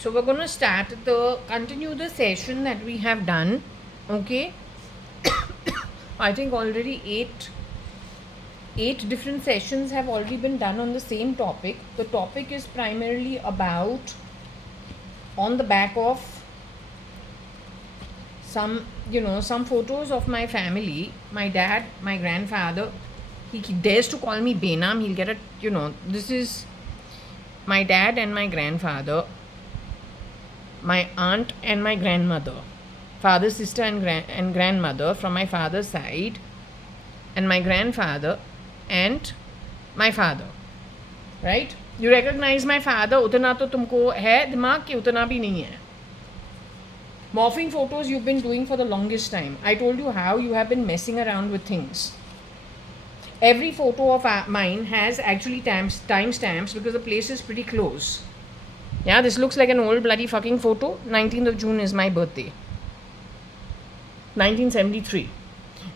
So we're going to continue the session that we have done. Okay. I think already eight different sessions have already been done on the same topic. The topic is primarily about, on the back of some photos of my family, my dad, my grandfather. He dares to call me Benam. He'll get a, this is my dad and my grandfather, my aunt and my grandmother, father, sister and grandmother from my father's side, and my grandfather and my father. Right? You recognize my father, utna to tumko hai dimag ki utna bhi nahi hai. Morphing photos you've been doing for the longest time. I told you how you have been messing around with things. Every photo of mine has actually timestamps because the place is pretty close. Yeah, this looks like an old bloody fucking photo. 19th of June is my birthday. 1973.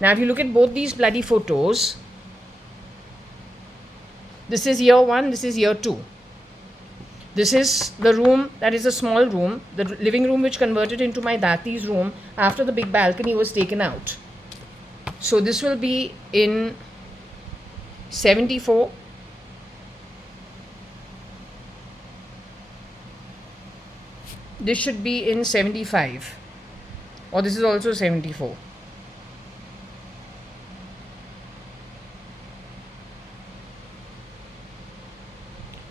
Now if you look at both these bloody photos, this is year 1, this is year 2. This is the room, that is a small room, the living room which converted into my Dati's room after the big balcony was taken out. So this will be in 74. This should be in 75. Or this is also 74.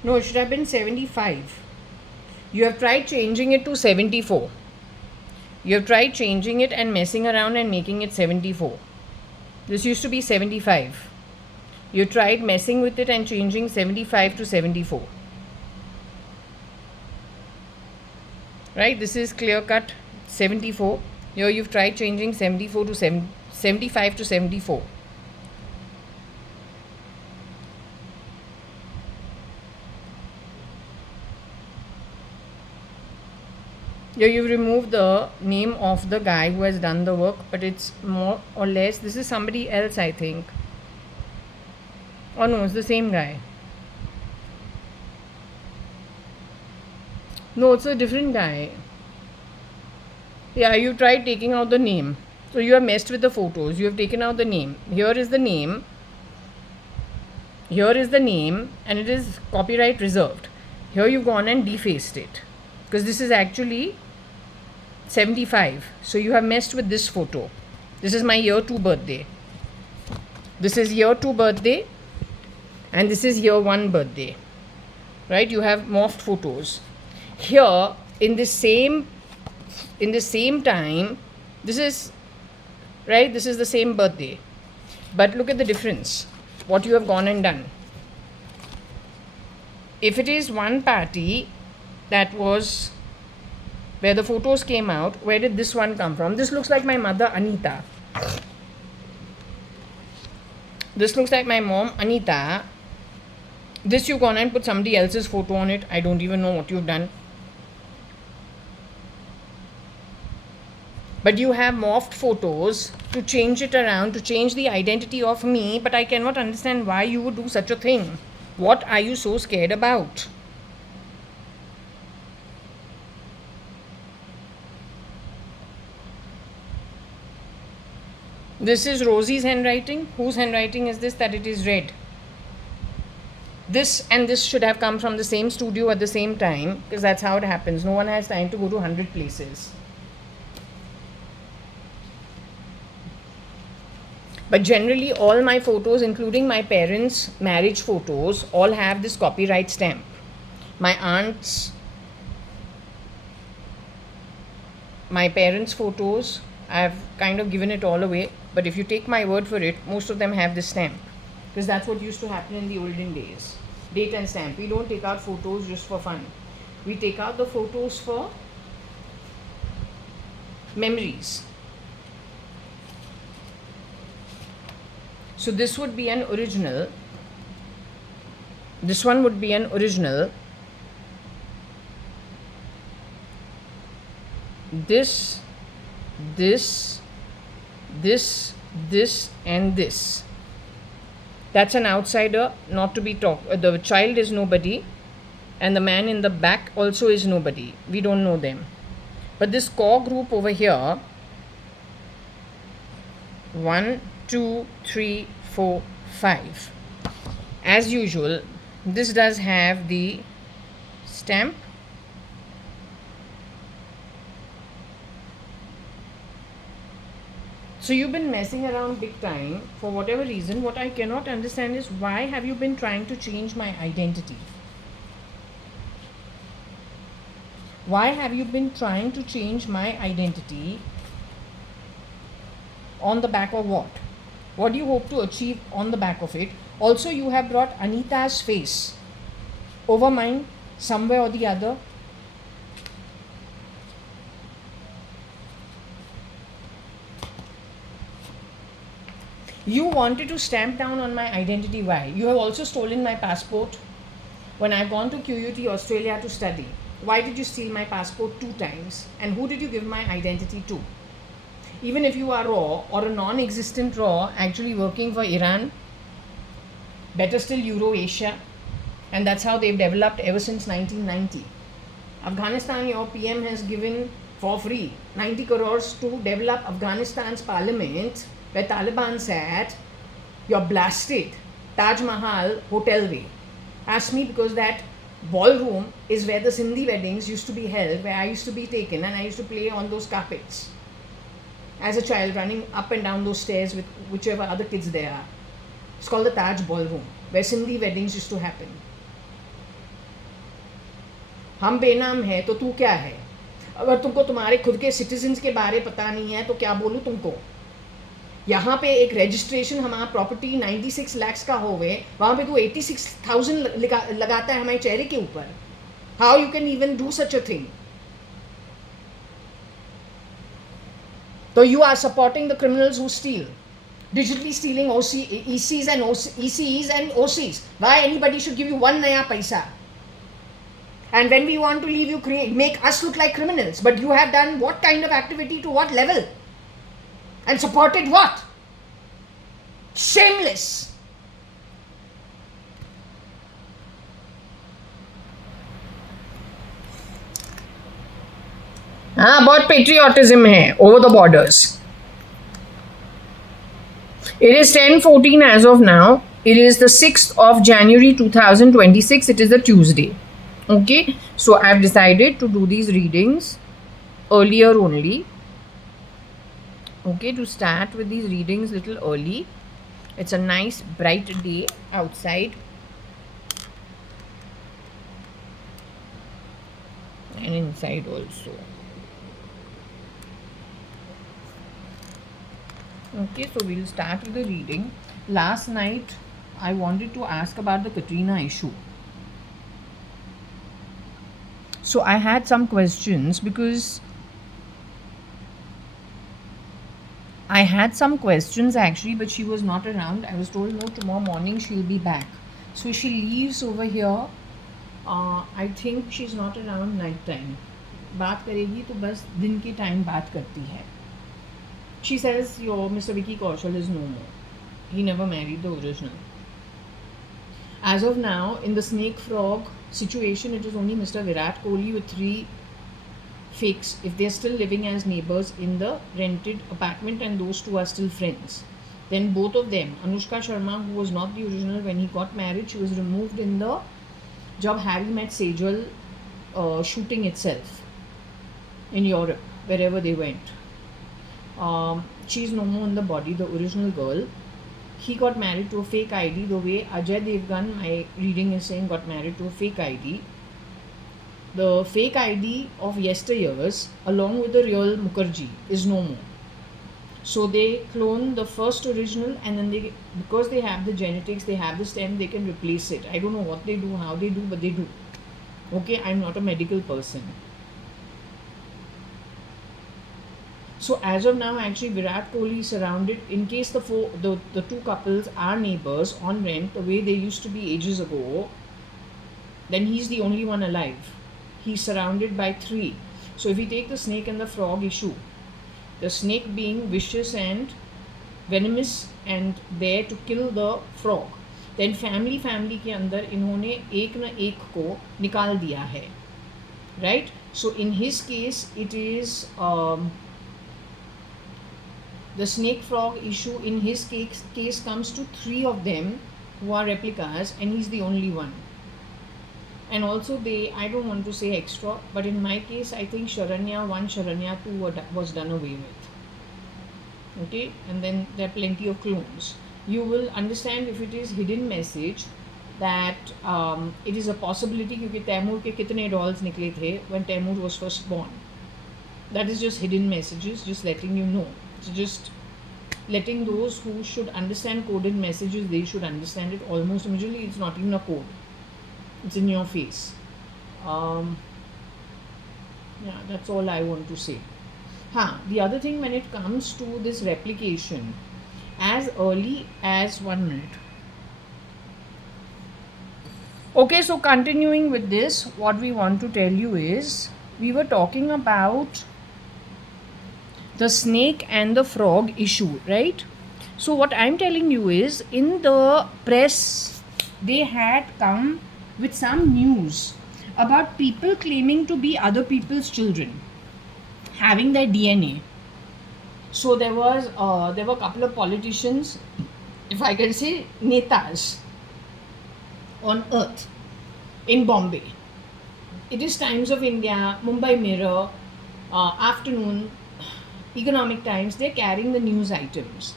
No, it should have been 75. You have tried changing it to 74. You have tried changing it and messing around and making it 74. This used to be 75. You tried messing with it and changing 75 to 74. Right? This is clear cut 74. Here you've tried changing 74 to 75 to 74. Here you've removed the name of the guy who has done the work, but it's more or less, this is somebody else, I think. Oh no, it's the same guy. No, it's a different guy. Yeah, you tried taking out the name. So you have messed with the photos. You have taken out the name. Here is the name. Here is the name, and it is copyright reserved. Here you've gone and defaced it, because this is actually 75. So you have messed with this photo. This is my year 2 birthday. This is year 2 birthday. And this is year 1 birthday. Right? You have morphed photos. Here, in the same time, this is, right? This is the same birthday. But look at the difference. What you have gone and done. If it is one party that was where the photos came out, where did this one come from? This looks like my mother, Anita. This looks like my mom, Anita. This you've gone and put somebody else's photo on it. I don't even know what you've done. But you have morphed photos to change it around, to change the identity of me. But I cannot understand why you would do such a thing. What are you so scared about? This is Rosie's handwriting. Whose handwriting is this that it is red? This and this should have come from the same studio at the same time, because that's how it happens. No one has time to go to 100 places. But generally all my photos, including my parents' marriage photos, all have this copyright stamp. My aunt's, my parents' photos, I've kind of given it all away. But if you take my word for it, most of them have this stamp. Because that's what used to happen in the olden days. Date and stamp. We don't take out photos just for fun. We take out the photos for memories. So this would be an original. This one would be an original. This, and this. That's an outsider, not to be talked. The child is nobody, And the man in the back also is nobody. We don't know them. But this core group over here, 1, 2, 3, 4, 5. As usual, this does have the stamp. So you've been messing around big time for whatever reason. What I cannot understand is why have you been trying to change my identity? Why have you been trying to change my identity? On the back of what? What do you hope to achieve on the back of it? Also, you have brought Anita's face over mine somewhere or the other. You wanted to stamp down on my identity. Why? You have also stolen my passport when I've gone to QUT Australia to study. Why did you steal my passport 2 times? And who did you give my identity to? Even if you are raw or a non-existent raw actually working for Iran, better still Euro-Asia, and that's how they've developed ever since 1990. Afghanistan, your PM has given for free 90 crores to develop Afghanistan's parliament where Taliban sat. You're blasted. Taj Mahal Hotel way. Ask me, because that ballroom is where the Sindhi weddings used to be held, where I used to be taken and I used to play on those carpets as a child, running up and down those stairs with whichever other kids there are. It's called the Taj Ballroom, where Sindhi weddings used to happen. हम बेनाम है तो तू क्या है? अगर तुमको तुम्हारे खुद के सिटीजन्स के बारे पता नहीं है तो क्या बोलूँ तुमको? यहाँ पे एक रजिस्ट्रेशन हमारा प्रॉपर्टी 96 lakhs का होवे, वहाँ पे तू 86,000 लगाता है हमारे चेहरे के ऊपर. How you can even do such a thing? So you are supporting the criminals who steal, digitally stealing ECs and ECEs and OCs. Why anybody should give you 1 naya paisa? And when we want to leave you, make us look like criminals. But you have done what kind of activity to what level? And supported what? Shameless. हाँ, बहुत patriotism है over the borders. It is 10:14 as of now. It is the 6th of January 2026. It is a Tuesday. Okay, so I have decided to do these readings earlier only. Okay, to start with these readings little early. It's a nice bright day outside. And inside also. Okay, so we'll start with the reading. Last night I wanted to ask about the Katrina issue. So I had some questions because I had some questions actually, but she was not around. I was told no, tomorrow morning she'll be back. So she leaves over here. I think she's not around night time. बात करेगी तो बस दिन के time बात करती है. She says your Mr. Vicky Kaushal is no more. He never married the original. As of now, in the snake frog situation, it is only Mr. Virat Kohli with 3 fakes, if they are still living as neighbors in the rented apartment, and those 2 are still friends. Then both of them, Anushka Sharma, who was not the original when he got married, she was removed in the job Harry met Sejal shooting itself in Europe, wherever they went. She's no more in the body, the original girl. He got married to a fake ID, the way Ajay Devgan, my reading is saying, got married to a fake ID. The fake ID of yesteryears, along with the real Mukherjee, is no more. So they clone the first original, and then they, because they have the genetics, they have the stem, they can replace it. I don't know what they do, how they do, but they do. Okay, I'm not a medical person. So as of now, actually, Virat Kohli is surrounded, in case the 2 couples are neighbors on rent, the way they used to be ages ago, then he's the only one alive. He's surrounded by 3. So if we take the snake and the frog issue, the snake being vicious and venomous and there to kill the frog. then family के अंदर इन्होंने एक न एक को निकाल दिया है, right? So in his case it is the snake frog issue in his case comes to 3 of them who are replicas, and he's the only one. And also I don't want to say extra, but in my case I think Sharanya 1, Sharanya 2 was done away with. Okay, and then there are plenty of clones. You will understand if it is hidden message that it is a possibility, क्योंकि तैमूर के कितने dolls निकले थे when Taimur was first born. That is just hidden messages, just letting you know. So just letting those who should understand coded messages, they should understand it almost immediately. It's not even a code. It's in your face. Yeah, that's all I want to say. The other thing when it comes to this replication, as early as 1 minute. Okay, so continuing with this, what we want to tell you is, we were talking about the snake and the frog issue, right? So what I'm telling you is, in the press, they had come with some news about people claiming to be other people's children, having their DNA. So there were a couple of politicians, if I can say, netas on earth in Bombay. It is Times of India, Mumbai Mirror, Afternoon, Economic Times. They're carrying the news items.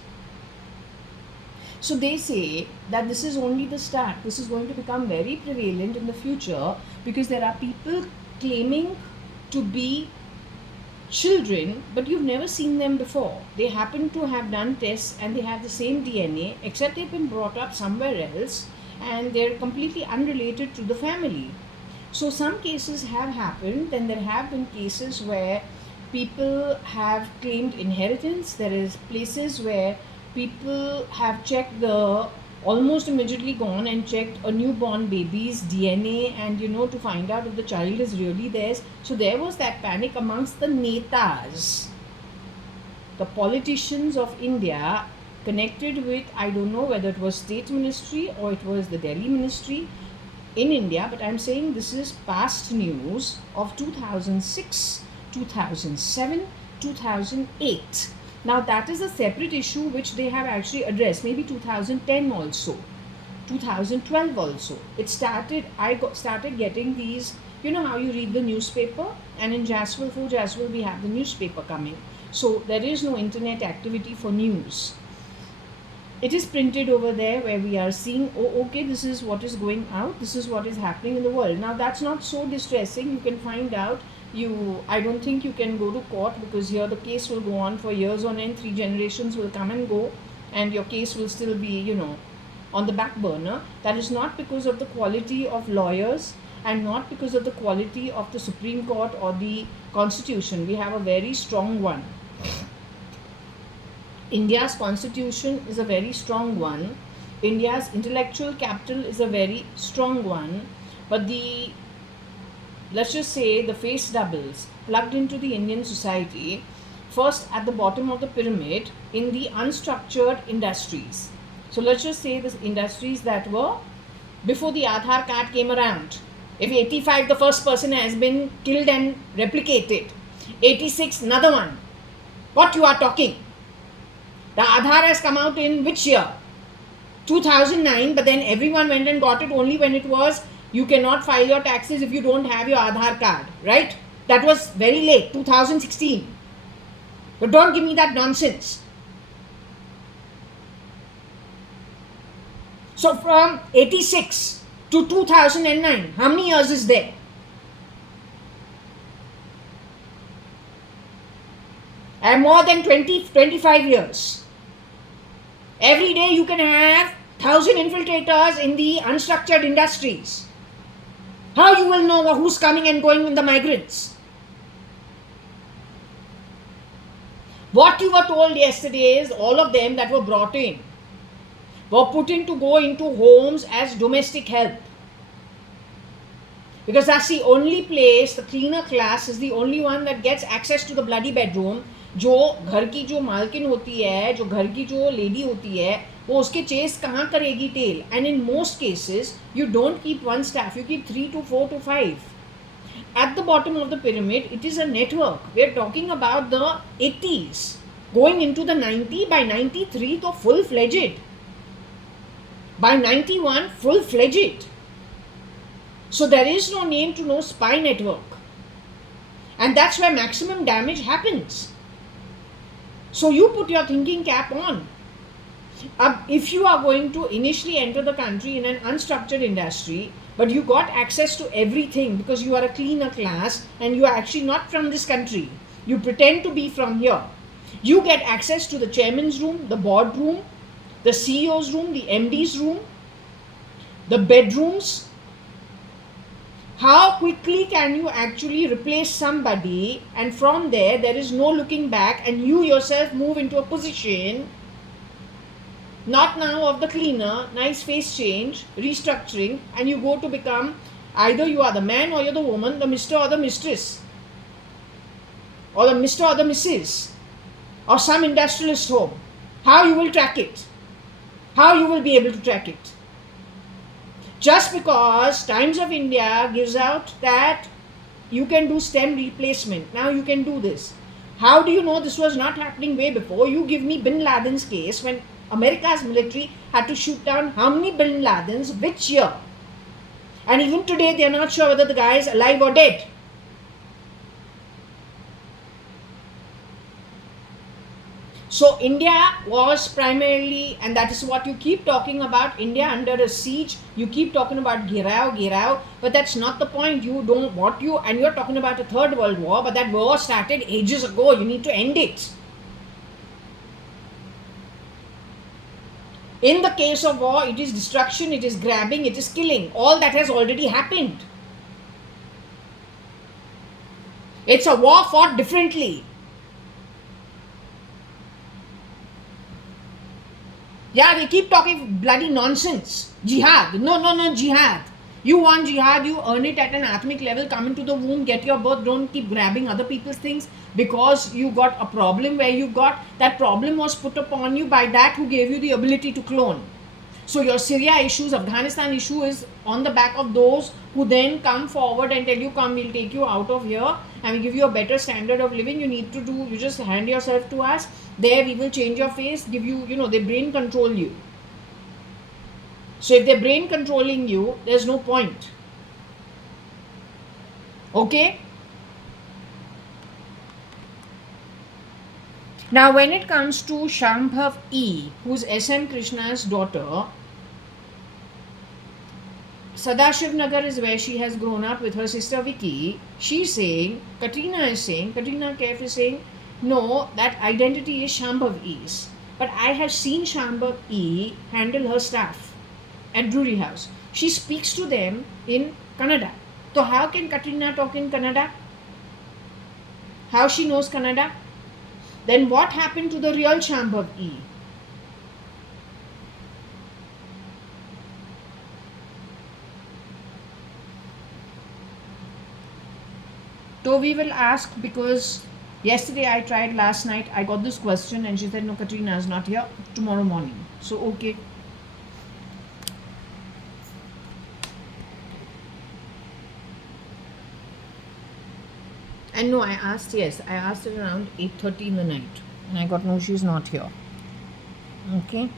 So they say that this is only the start. This is going to become very prevalent in the future, because there are people claiming to be children, but you've never seen them before. They happen to have done tests and they have the same DNA, except they've been brought up somewhere else and they're completely unrelated to the family. So some cases have happened, and there have been cases where people have claimed inheritance. There is places where people have checked almost immediately gone and checked a newborn baby's DNA, and to find out if the child is really theirs. So there was that panic amongst the netas, the politicians of India, connected with, I don't know whether it was State Ministry or it was the Delhi Ministry in India, but I'm saying this is past news of 2006, 2007, 2008. Now that is a separate issue which they have actually addressed, maybe 2010 also, 2012 also. I started getting these, how you read the newspaper, and in Jaswal we have the newspaper coming. So there is no internet activity for news. It is printed over there where we are seeing, oh okay, this is what is going out, this is what is happening in the world. Now that's not so distressing. You can find out. I don't think you can go to court, because here the case will go on for years on end. 3 generations will come and go, and your case will still be, on the back burner. That is not because of the quality of lawyers, and not because of the quality of the Supreme Court or the Constitution. We have a very strong one. India's Constitution is a very strong one. India's intellectual capital is a very strong one. But let's just say the face doubles plugged into the Indian society, first at the bottom of the pyramid in the unstructured industries. So let's just say the industries that were before the Aadhaar card came around. If 85, the first person has been killed and replicated. 86, another one. What you are talking? The Aadhaar has come out in which year? 2009, but then everyone went and got it only when it was, you cannot file your taxes if you don't have your Aadhaar card, right? That was very late, 2016. But don't give me that nonsense. So from 86 to 2009, how many years is there? And more than 25 years. Every day you can have 1,000 infiltrators in the unstructured industries. How you will know who's coming and going with the migrants? What you were told yesterday is all of them that were brought in were put in to go into homes as domestic help. Because that's the only place, the cleaner class is the only one that gets access to the bloody bedroom. जो घर की जो मालकिन होती है, जो घर की जो लेडी होती है, वो उसके chase कहाँ करेगी tail? And in most cases, you don't keep one staff, you keep 3 to 4 to 5. At the bottom of the pyramid, it is a network. We are talking about the 80s, going into the 90, by 93, to full-fledged. By 91, full-fledged. So there is no name to no spy network. And that's where maximum damage happens. So you put your thinking cap on. If you are going to initially enter the country in an unstructured industry, but you got access to everything because you are a cleaner class and you are actually not from this country, you pretend to be from here, you get access to the chairman's room, the board room, the CEO's room, the MD's room, the bedrooms. How quickly can you actually replace somebody, and from there is no looking back, and you yourself move into a position, not now of the cleaner, nice face change, restructuring, and you go to become either you are the man or you're the woman, the Mr. or the Mistress, or the Mr. or the Mrs. or some industrialist home. How you will track it? How you will be able to track it? Just because Times of India gives out that you can do stem replacement, now you can do this. How do you know this was not happening way before? You give me Bin Laden's case, when America's military had to shoot down how many Bin Ladens, which year? And even today they are not sure whether the guy is alive or dead. So India was primarily, and that is what you keep talking about, India under a siege. You keep talking about Girao, but that's not the point. You don't, what you, and you're talking about a third world war, but that war started ages ago. You need to end it. In the case of war, it is destruction, it is grabbing, it is killing. All that has already happened. It's a war fought differently. Yeah, they keep talking bloody nonsense. Jihad. No, jihad. You want jihad, you earn it at an atomic level, come into the womb, get your birth, don't keep grabbing other people's things because you got a problem where you got, that problem was put upon you by that who gave you the ability to clone. So your Syria issues, Afghanistan issue is on the back of those who then come forward and tell you, come, we'll take you out of here and we'll give you a better standard of living. You need to do, you just hand yourself to us. There we will change your face, give you, they brain control you. So if they're brain controlling you, there's no point. Okay? Now when it comes to Shambhav E, who's S.M. Krishna's daughter, Sadashiv Nagar is where she has grown up with her sister Vicky. She's saying, Katrina Kaif is saying, no, that identity is Shambhav E's. But I have seen Shambhav E handle her staff at Drury House. She speaks to them in Kannada. So how can Katrina talk in Kannada? How she knows Kannada? Then what happened to the real Shambhav E? So we will ask, because yesterday I tried, last night I got this question and she said, no, Katrina is not here, tomorrow morning. So okay. And no, I asked it around 8:30 in the night. And I got, no, she's not here. Okay.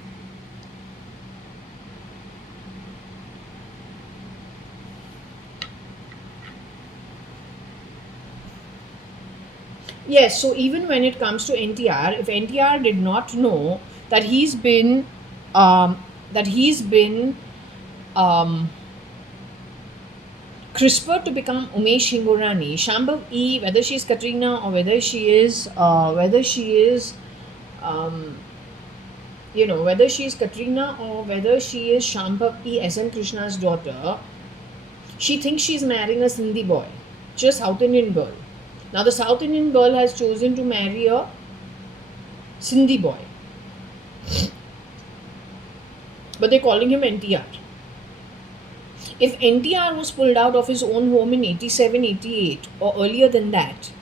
Yes, so even when it comes to NTR, if NTR did not know that he's been CRISPR to become Umesh Hingorani, Shambhav E, whether she is Katrina or whether she is Katrina or whether she is Shambhav E, S.N. Krishna's daughter, she thinks she's marrying a Sindhi boy, just South Indian girl. Now the South Indian girl has chosen to marry a Sindhi boy, but they're calling him NTR. If NTR was pulled out of his own home in 87, 88 or earlier than that,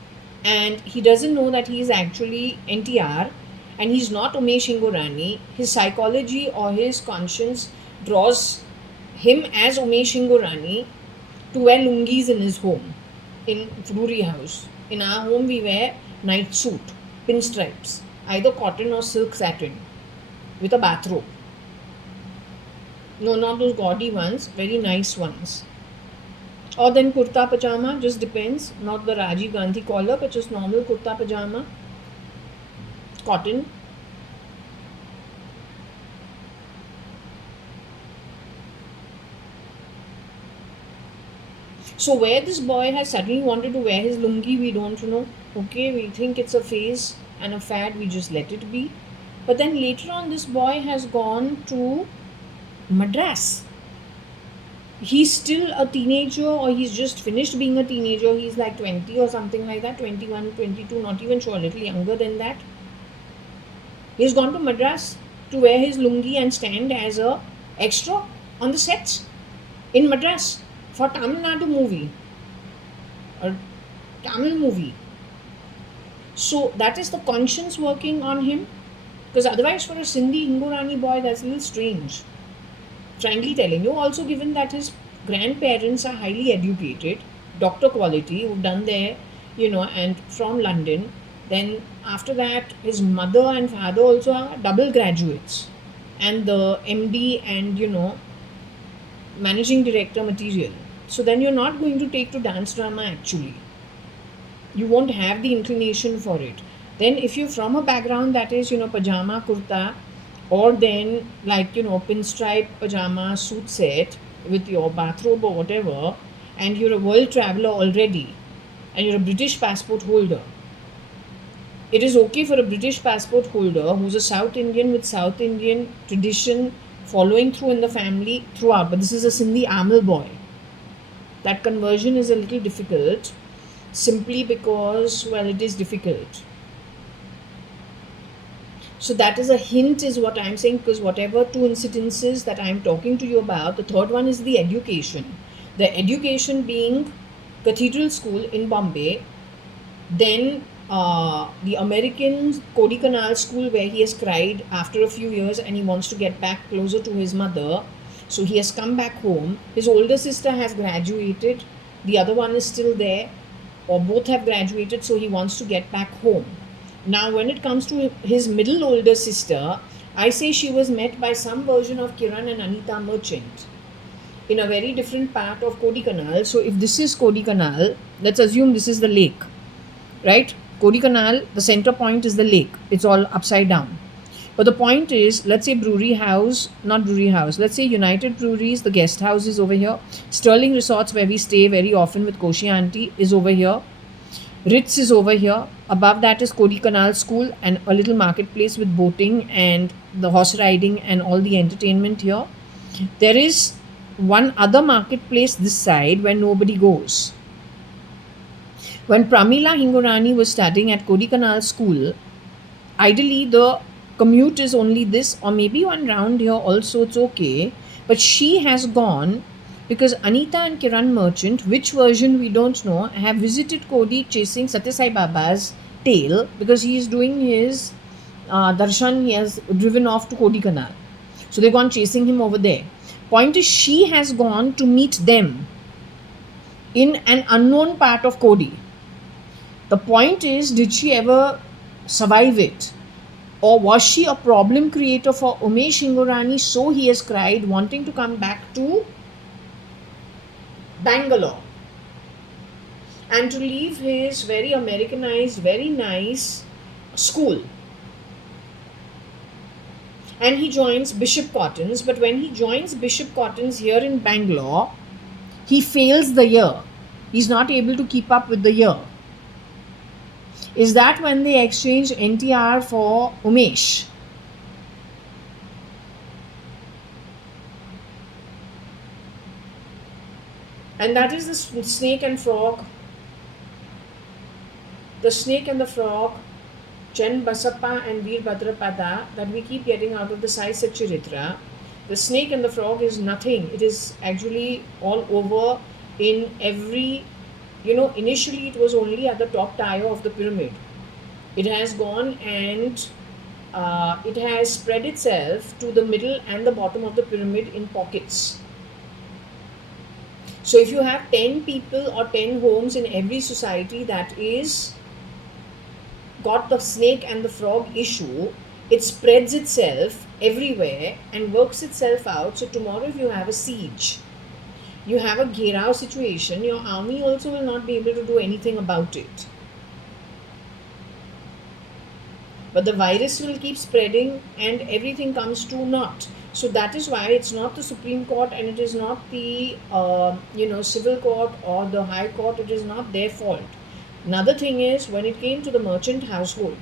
and he doesn't know that he is actually NTR, and he's not Umesh Hingorani, his psychology or his conscience draws him as Umesh Hingorani to wear lungis in his home, in Brewery House. In our home, we wear night suit, pinstripes, either cotton or silk satin, with a bathrobe. No, not those gaudy ones, very nice ones. Or then kurta pajama, just depends. Not the Rajiv Gandhi collar, but just normal kurta pajama, cotton. So where this boy has suddenly wanted to wear his lungi, we don't know. Okay, we think it's a phase and a fad, we just let it be. But then later on, this boy has gone to Madras. He's still a teenager, or he's just finished being a teenager. He's like 20 or something like that, 21, 22, not even sure, a little younger than that. He's gone to Madras to wear his lungi and stand as a extra on the sets in Madras for Tamil Nadu movie or Tamil movie. So that is the conscience working on him, because otherwise for a Sindhi Hingorani boy, that's a little strange. Frankly telling you, also given that his grandparents are highly educated, doctor quality, who've done their, and from London. Then after that, his mother and father also are double graduates, and the MD and managing director material. So then you're not going to take to dance drama actually. You won't have the inclination for it. Then if you're from a background that is, pajama, kurta, or then like, pinstripe pajama suit set with your bathrobe or whatever, and you're a world traveler already, and you're a British passport holder, it is okay for a British passport holder who's a South Indian with South Indian tradition following through in the family throughout. But this is a Sindhi Amal boy. That conversion is a little difficult, simply because, well, it is difficult. So that is a hint, is what I'm saying, because whatever two incidences that I'm talking to you about, the third one is the education. The education being Cathedral School in Bombay, then the American Kodaikanal School, where he has cried after a few years and he wants to get back closer to his mother. So he has come back home. His older sister has graduated. The other one is still there, or both have graduated, so he wants to get back home. Now, when it comes to his middle older sister, I say she was met by some version of Kiran and Anita Merchant in a very different part of Kodaikanal. So if this is Kodaikanal, let's assume this is the lake, right? Kodaikanal, the center point is the lake. It's all upside down. But the point is, let's say let's say United Breweries, the guest house is over here. Sterling Resorts, where we stay very often with Koshi Auntie, is over here. Ritz is over here. Above that is Kodaikanal School and a little marketplace with boating and the horse riding and all the entertainment here. There is one other marketplace this side where nobody goes. When Pramila Hingorani was studying at Kodaikanal School, ideally the commute is only this, or maybe one round here also, it's okay. But she has gone because Anita and Kiran Merchant, which version we don't know, have visited Kodi chasing Satya Sai Baba's tail, because he is doing his darshan. He has driven off to Kodaikanal. So they've gone chasing him over there. Point is, she has gone to meet them in an unknown part of Kodi. The point is, did she ever survive it? Or was she a problem creator for Umesh Hingorani, so he has cried, wanting to come back to Bangalore and to leave his very Americanized, very nice school? And he joins Bishop Cotton's, but when he joins Bishop Cotton's here in Bangalore, he fails the year. He's not able to keep up with the year. Is that when they exchange NTR for Umesh? And that is the snake and frog. The snake and the frog, Chen Basappa and Veer Bhadrapada, that we keep getting out of the Sai Satcharitra. The snake and the frog is nothing. It is actually all over in every, initially it was only at the top tier of the pyramid. It has gone and it has spread itself to the middle and the bottom of the pyramid in pockets. So if you have 10 people or 10 homes in every society that is got the snake and the frog issue, it spreads itself everywhere and works itself out. So tomorrow if you have a siege, you have a gherao situation, your army also will not be able to do anything about it. But the virus will keep spreading and everything comes to naught. So that is why it's not the Supreme Court and it is not the civil court or the High Court. It is not their fault. Another thing is, when it came to the merchant household,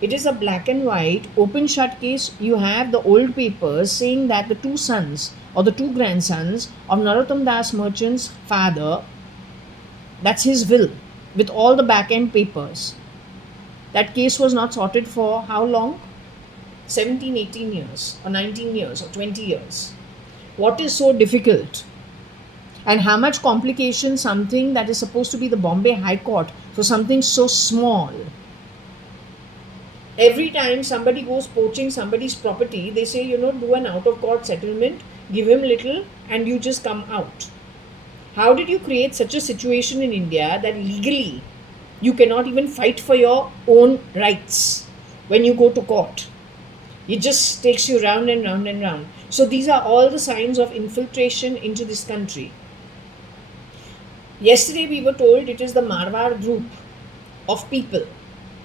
it is a black and white open shut case. You have the old papers saying that the two sons or the two grandsons of Narottam Das merchant's father, that's his will with all the back end papers. That case was not sorted for how long? 17, 18 years or 19 years or 20 years. What is so difficult? And how much complication something that is supposed to be the Bombay High Court for something so small. Every time somebody goes poaching somebody's property, they say, do an out of court settlement, give him little and you just come out. How did you create such a situation in India that legally you cannot even fight for your own rights when you go to court? It just takes you round and round and round. So these are all the signs of infiltration into this country. Yesterday we were told it is the Marwar group of people,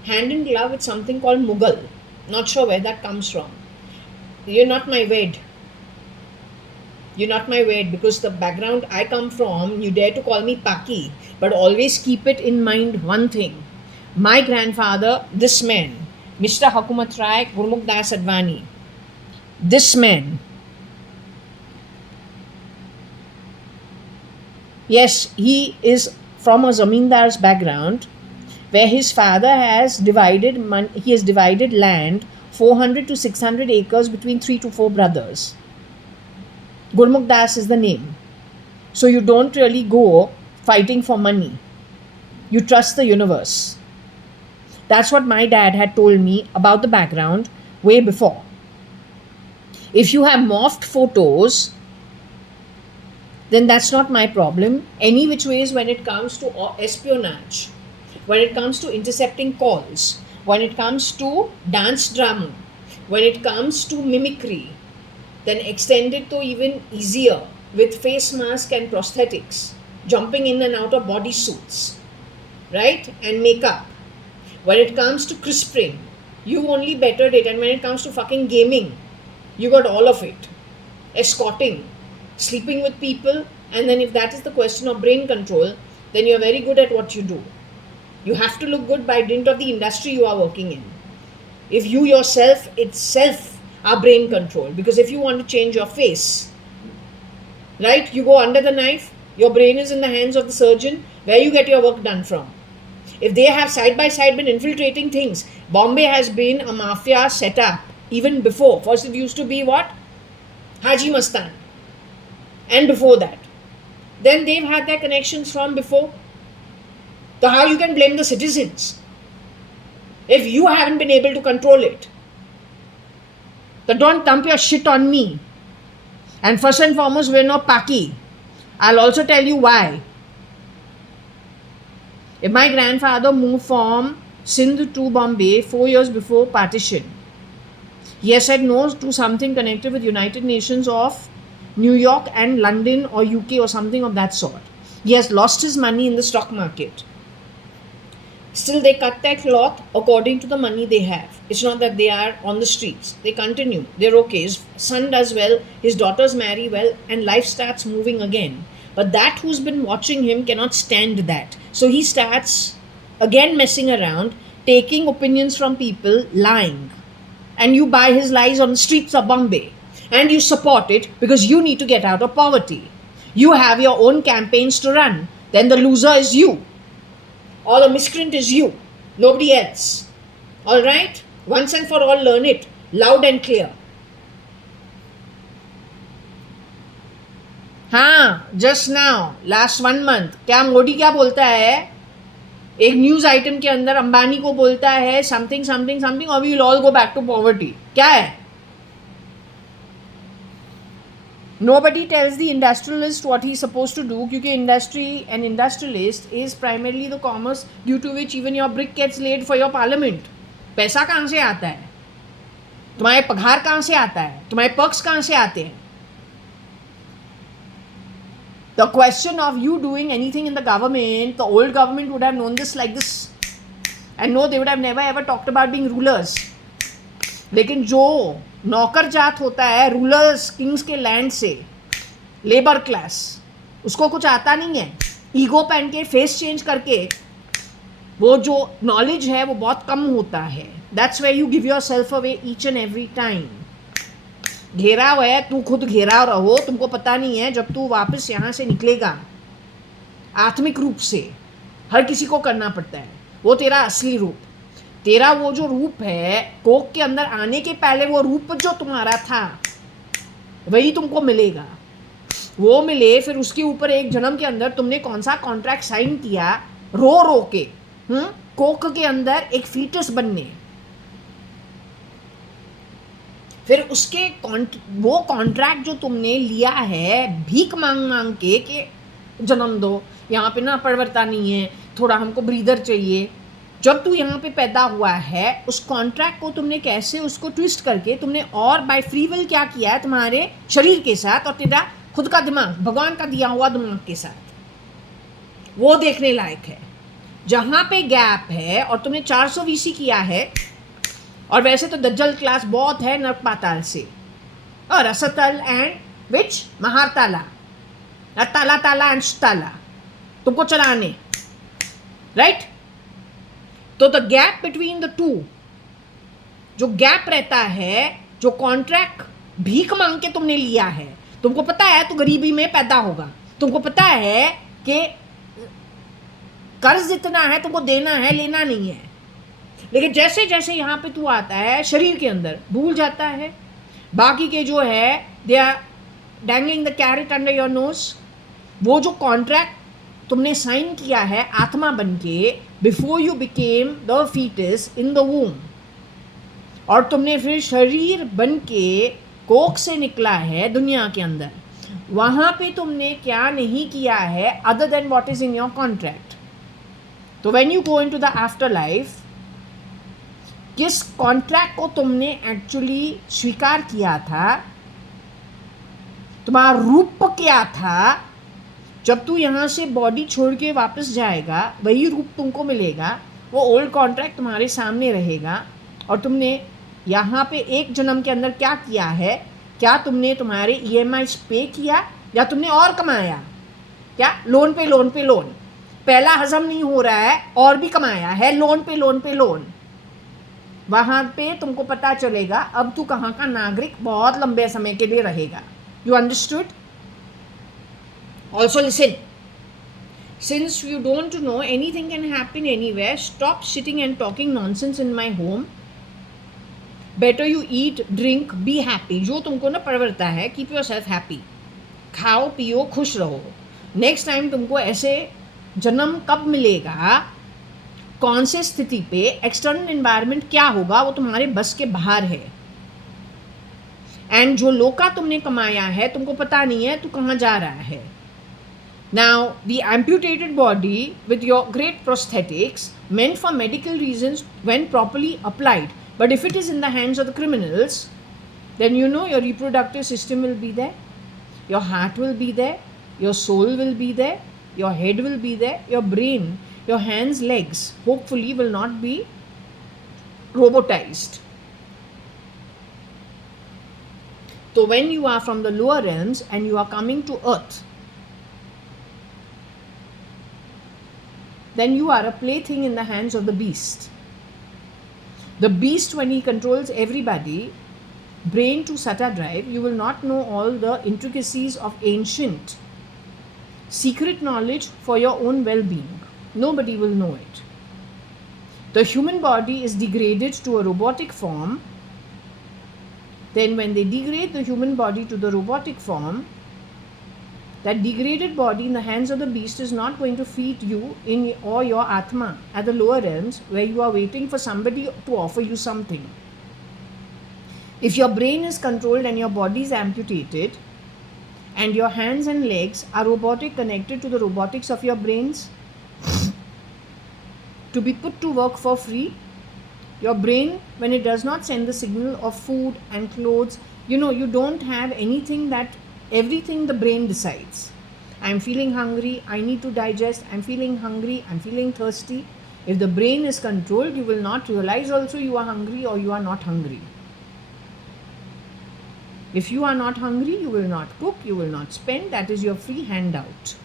hand in glove with something called Mughal. Not sure where that comes from. You're not my wed. You're not my wed, because the background I come from, you dare to call me Paki. But always keep it in mind one thing. My grandfather, this man, Mr. Hukumat Rai Gurmukh Das Advani, this man, yes, he is from a Zamindar's background where his father has divided land 400 to 600 acres between 3 to 4 brothers. Gurmukh Das is the name. So you don't really go fighting for money. You trust the universe. That's what my dad had told me about the background way before. If you have morphed photos, then that's not my problem. Any which ways, when it comes to espionage, when it comes to intercepting calls, when it comes to dance drama, when it comes to mimicry, then extend it to even easier with face mask and prosthetics, jumping in and out of body suits, right? And makeup. When it comes to crispring, you only bettered it. And when it comes to fucking gaming, you got all of it. Escorting, sleeping with people, and then if that is the question of brain control, then you're very good at what you do. You have to look good by dint of the industry you are working in. If you yourself itself are brain control, because if you want to change your face, right, you go under the knife, your brain is in the hands of the surgeon, where you get your work done from. If they have side by side been infiltrating things, Bombay has been a mafia setup even before. First it used to be what? Haji Mastan. And before that. Then they've had their connections from before. So how you can blame the citizens if you haven't been able to control it? So don't dump your shit on me. And first and foremost, we're no Paki. I'll also tell you why. If my grandfather moved from Sindh to Bombay 4 years before partition, he has said no to something connected with United Nations of New York and London or UK or something of that sort. He has lost his money in the stock market. Still, they cut their cloth according to the money they have. It's not that they are on the streets. They continue. They're okay. His son does well. His daughters marry well. And life starts moving again. But that who's been watching him cannot stand that. So he starts again messing around, taking opinions from people, lying. And you buy his lies on the streets of Bombay. And you support it because you need to get out of poverty. You have your own campaigns to run. Then the loser is you. Or the miscreant is you. Nobody else. Alright? Once and for all, learn it. Loud and clear. हाँ, just now, last 1 month, क्या मोदी क्या बोलता है? एक news item के अंदर अंबानी को बोलता है समथिंग समथिंग समथिंग और we will all go back to poverty. क्या है? Nobody tells the industrialist what he's supposed to do, क्योंकि industry and industrialist is primarily the commerce due to which even your brick gets laid for your parliament. पैसा कहाँ से आता है? तुम्हारे पगार कहाँ से आता है? तुम्हारे पर्क्स कहाँ से आते हैं? The question of you doing anything in the government, the old government would have known this like this, and no, they would have never ever talked about being rulers. लेकिन जो नौकर जात होता है रूलर्स किंग्स के land से, labour class, उसको कुछ आता नहीं है. ईगो पहन के फेस चेंज करके वो जो नॉलेज है वो बहुत कम होता है. That's way you give your self away each and every time. घेराव है, तू खुद घेराव रहो. तुमको पता नहीं है जब तू वापस यहाँ से निकलेगा आत्मिक रूप से, हर किसी को करना पड़ता है, वो तेरा असली रूप. तेरा वो जो रूप है कोक के अंदर आने के पहले, वो रूप जो तुम्हारा था वही तुमको मिलेगा. वो मिले फिर उसके ऊपर एक जन्म के अंदर तुमने कौन सा कॉन्ट्रैक्ट साइन किया, रो रो के कोक के अंदर एक फीटस बनने. फिर उसके वो कॉन्ट्रैक्ट जो तुमने लिया है भीख मांग मांग के कि जन्म दो, यहाँ पे ना परवरता नहीं है, थोड़ा हमको ब्रीदर चाहिए. जब तू यहाँ पे पैदा हुआ है उस कॉन्ट्रैक्ट को तुमने कैसे उसको ट्विस्ट करके तुमने और बाय फ्री विल क्या किया है तुम्हारे शरीर के साथ और तेरा खुद का दिमाग, भगवान का दिया हुआ दिमाग के साथ, वो देखने लायक है. जहाँ पे गैप है और तुमने 400 वीसी किया है, और वैसे तो दज्जल क्लास बहुत है नरक पाताल से, और असतल एंड विच महारताला, ताला ताला एंड ताला तुमको चलाने, राइट. तो the gap between the two, जो गैप रहता है, जो कॉन्ट्रैक्ट भीख मांग के तुमने लिया है, तुमको पता है तो गरीबी में पैदा होगा, तुमको पता है कि कर्ज जितना है तुमको देना है, लेना नहीं है. लेकिन जैसे जैसे यहाँ पे तू आता है शरीर के अंदर भूल जाता है. बाकी के जो है they are dangling the carrot under your nose. वो जो कॉन्ट्रैक्ट तुमने साइन किया है आत्मा बन के before you became the fetus in the womb, और तुमने फिर शरीर बन के कोख से निकला है दुनिया के अंदर, वहाँ पे तुमने क्या नहीं किया है other than what is in your contract. तो when you go into the afterlife, किस कॉन्ट्रैक्ट को तुमने एक्चुअली स्वीकार किया था, तुम्हारा रूप क्या था. जब तू यहाँ से बॉडी छोड़ के वापस जाएगा वही रूप तुमको मिलेगा. वो ओल्ड कॉन्ट्रैक्ट तुम्हारे सामने रहेगा, और तुमने यहाँ पे एक जन्म के अंदर क्या किया है, क्या तुमने तुम्हारे EMIs पे किया या तुमने और कमाया, क्या लोन पे लोन पे लोन. पहला हजम नहीं हो रहा है और भी कमाया है, लोन पे लोन पे लोन. वहाँ पे तुमको पता चलेगा अब तू कहाँ का नागरिक बहुत लंबे समय के लिए रहेगा. You understood? Also listen, since you don't know anything can happen anywhere, stop sitting and talking nonsense in my home. Better you eat, drink, be happy. जो तुमको ना परवरता है, keep yourself happy. खाओ पियो खुश रहो. नेक्स्ट टाइम तुमको ऐसे जन्म कब मिलेगा, कौन से स्थिति पे, एक्सटर्नल एनवायरनमेंट क्या होगा, वो तुम्हारे बस के बाहर है. एंड जो लोका तुमने कमाया है तुमको पता नहीं है तू कहाँ जा रहा है. Now, the amputated body with your great prosthetics meant for medical reasons when properly applied. But if it is in the hands of the criminals, then you know your reproductive system will be there, your heart will be there, your soul will be there, your head will be there, your brain, your hands, legs, hopefully will not be robotized. So when you are from the lower realms and you are coming to earth, then you are a plaything in the hands of the beast. The beast, when he controls everybody, brain to SATA drive, you will not know all the intricacies of ancient secret knowledge for your own well-being. Nobody will know it. The human body is degraded to a robotic form. Then when they degrade the human body to the robotic form, that degraded body in the hands of the beast is not going to feed you or your Atma at the lower realms where you are waiting for somebody to offer you something. If your brain is controlled and your body is amputated, and your hands and legs are robotic, connected to the robotics of your brains, to be put to work for free, your brain, when it does not send the signal of food and clothes, you don't have anything everything the brain decides. I'm feeling hungry, I need to digest, I'm feeling hungry, I'm feeling thirsty. If the brain is controlled, you will not realize also you are hungry or you are not hungry. If you are not hungry, you will not cook, you will not spend. That is your free handout.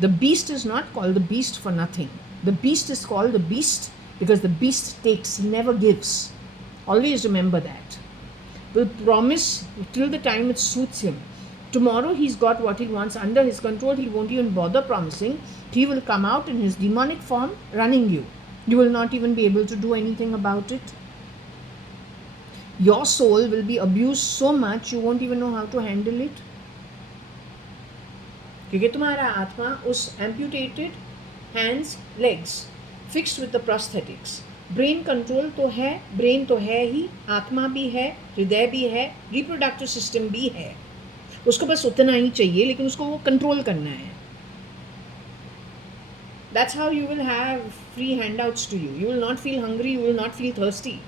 The beast is not called the beast for nothing. The beast is called the beast because the beast takes, he never gives. Always remember that. Will promise till the time it suits him. Tomorrow he's got what he wants under his control. He won't even bother promising. He will come out in his demonic form running you. You will not even be able to do anything about it. Your soul will be abused so much you won't even know how to handle it. क्योंकि तुम्हारा आत्मा उस amputated hands, legs, fixed with the prosthetics. Brain control तो है, brain तो है ही, आत्मा भी है, हृदय भी है, रिप्रोडक्टिव सिस्टम भी है. उसको बस उतना ही चाहिए, लेकिन उसको वो कंट्रोल करना है. That's how you will have free handouts to you. You will not feel hungry, you will not feel thirsty.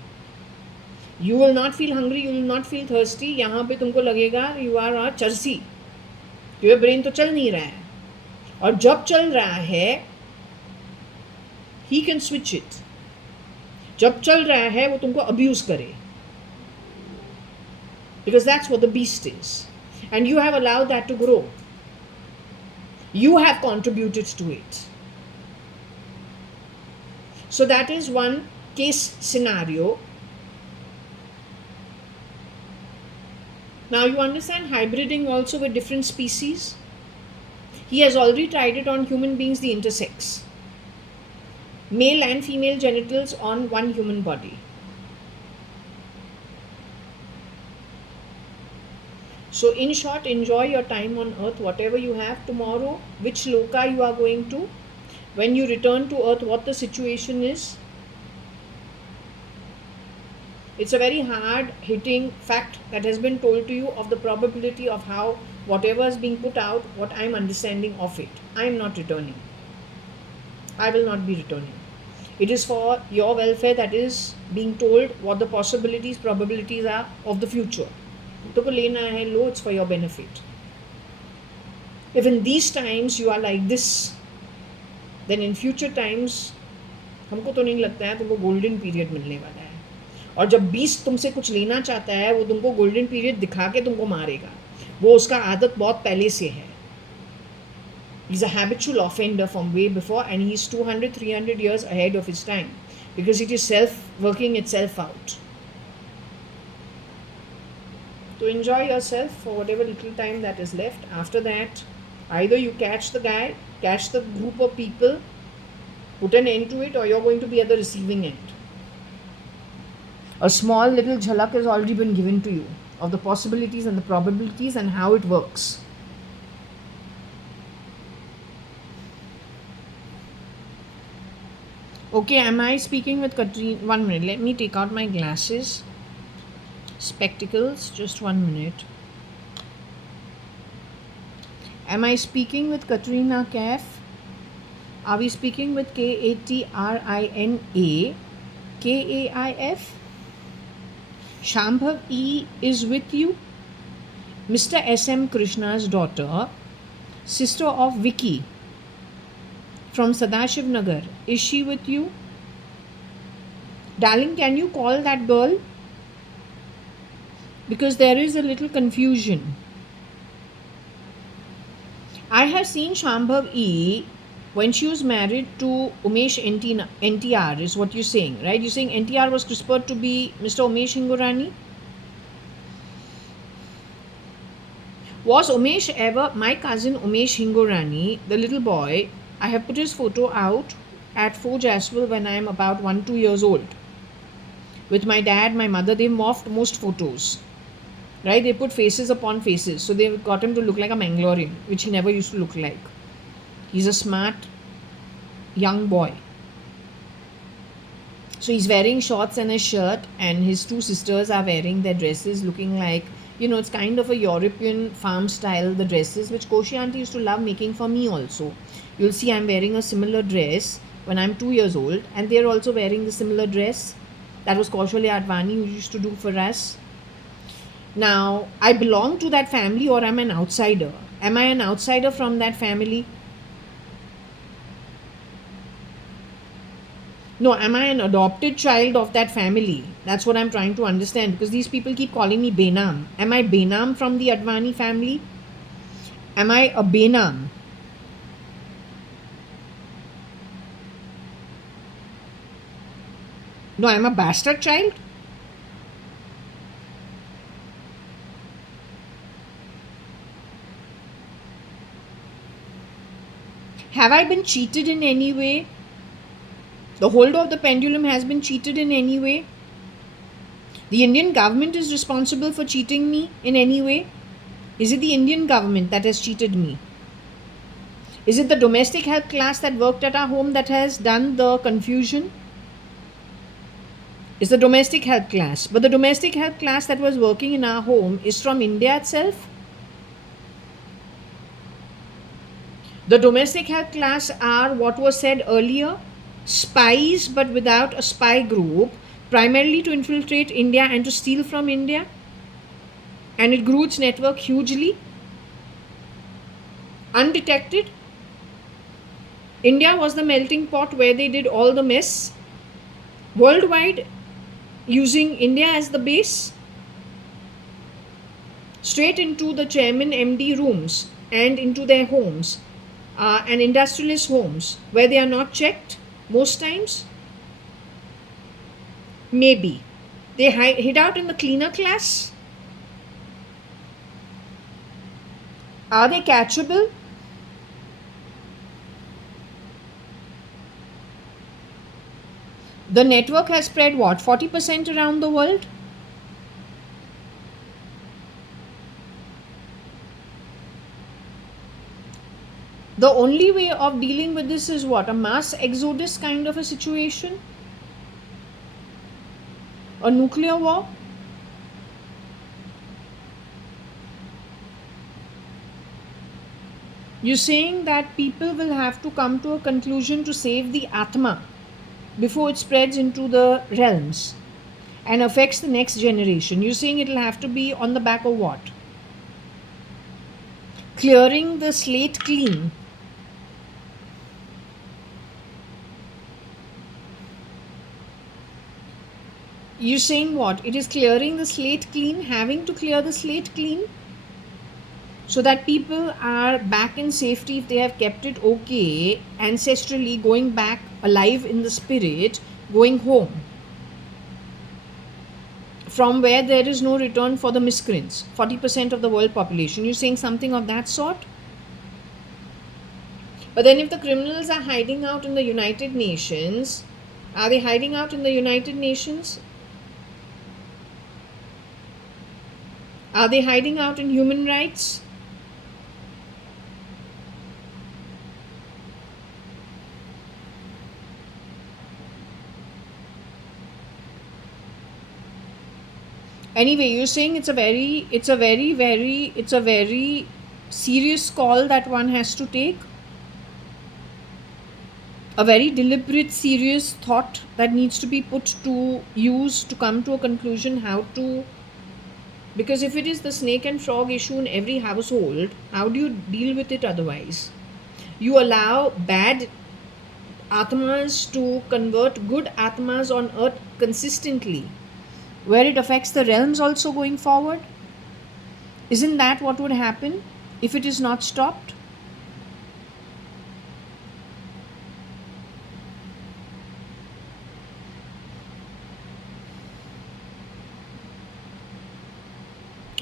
You will not feel hungry, you will not feel thirsty. यहाँ पे तुमको लगेगा you are a चरसी. Your brain तो चल नहीं रहा है. और जब चल रहा है, he can switch it. जब चल रहा है, वो तुमको abuse करे. Because that's what the beast is. And you have allowed that to grow. You have contributed to it. So that is one case scenario. Now you understand hybriding also with different species. He has already tried it on human beings, the intersex. Male and female genitals on one human body. So in short, enjoy your time on earth, whatever you have. Tomorrow, which loka you are going to, when you return to earth, what the situation is. It's a very hard hitting fact that has been told to you of the probability of how whatever is being put out, what I am understanding of it. I am not returning. I will not be returning. It is for your welfare that is being told what the possibilities, probabilities are of the future. तो को लेना है, लो, it's for your benefit. If in these times you are like this, then in future times हमको तो नहीं लगता है तुमको golden period मिलने वाला है. और जब बीस्ट तुमसे कुछ लेना चाहता है, वो तुमको गोल्डन पीरियड दिखा के तुमको मारेगा. वो उसका आदत बहुत पहले से है. He is a habitual offender from way before, and he is 200-300 years ahead of his time because it is working itself out. So enjoy yourself for whatever little time that is left. After that, either you catch the guy, catch the group of people, put an end to it, or you're going to be at the receiving end. A small little jhalak has already been given to you of the possibilities and the probabilities and how it works. Okay, am I speaking with Katrina? 1 minute, let me take out my glasses. Spectacles, just 1 minute. Am I speaking with Katrina Kaif? Are we speaking with Katrina Kaif? Shambhav E is with you. Mr. S.M. Krishna's daughter, sister of Vicky from Sadashiv Nagar, is she with you? Darling, can you call that girl? Because there is a little confusion. I have seen Shambhav E when she was married to Umesh NTR, is what you're saying, right? You're saying NTR was CRISPR'd to be Mr. Umesh Hingorani? Was Umesh ever, my cousin Umesh Hingorani, the little boy, I have put his photo out at Forge Aswell when I am about 1-2 years old. With my dad, my mother, they morphed most photos. right? They put faces upon faces. So they got him to look like a Mangalorean, which he never used to look like. He's a smart young boy. So he's wearing shorts and a shirt, and his two sisters are wearing their dresses, looking like, it's kind of a European farm style, the dresses, which Koshi auntie used to love making for me also. You'll see I'm wearing a similar dress when I'm 2 years old, and they're also wearing the similar dress. That was JAYA.ADVANI who used to do for us. Now, I belong to that family, or I'm an outsider? Am I an outsider from that family? No, am I an adopted child of that family? That's what I'm trying to understand, because these people keep calling me Benam. Am I Benam from the Advani family? Am I a Benam? No, I'm a bastard child. Have I been cheated in any way? The holder of the pendulum has been cheated in any way? The Indian government is responsible for cheating me in any way? Is it the Indian government that has cheated me? Is it the domestic help class that worked at our home that has done the confusion? It's the domestic help class. But the domestic help class that was working in our home is from India itself. The domestic help class are, what was said earlier, spies but without a spy group, primarily to infiltrate India and to steal from India. And it grew its network hugely, undetected. India was the melting pot where they did all the mess. Worldwide, using India as the base, straight into the chairman MD rooms and into their homes and industrialist homes where they are not checked most times. Maybe they hid out in the cleaner class. Are they catchable? The network has spread what, 40% around the world? The only way of dealing with this is what? A mass exodus kind of a situation? A nuclear war? You're saying that people will have to come to a conclusion to save the Atma before it spreads into the realms and affects the next generation. You're saying it'll have to be on the back of what? Clearing the slate clean. You're saying what? It is clearing the slate clean, having to clear the slate clean, so that people are back in safety if they have kept it okay, ancestrally going back alive in the spirit, going home from where there is no return for the miscreants, 40% of the world population. You're saying something of that sort? But then if the criminals are hiding out in the United Nations, are they hiding out in the United Nations? Are they hiding out in human rights? Anyway, you're saying it's a very serious call that one has to take. A very deliberate, serious thought that needs to be put to use to come to a conclusion how to. Because if it is the snake and frog issue in every household, how do you deal with it otherwise? You allow bad atmas to convert good atmas on earth consistently, where it affects the realms also going forward. Isn't that what would happen if it is not stopped?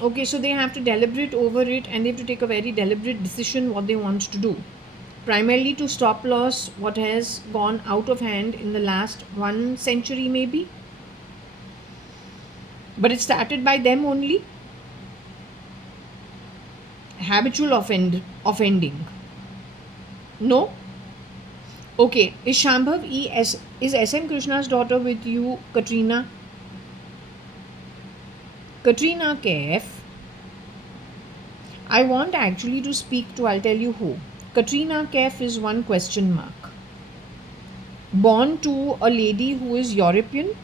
Okay, so they have to deliberate over it, and they have to take a very deliberate decision what they want to do. Primarily to stop loss, what has gone out of hand in the last 1 century maybe. But it started by them only. habitual offending. No? Okay. Is Shambhav is SM Krishna's daughter with you, Katrina? Katrina Kaif. I want actually to speak to, I'll tell you who. Katrina Kaif is one question mark. Born to a lady who is European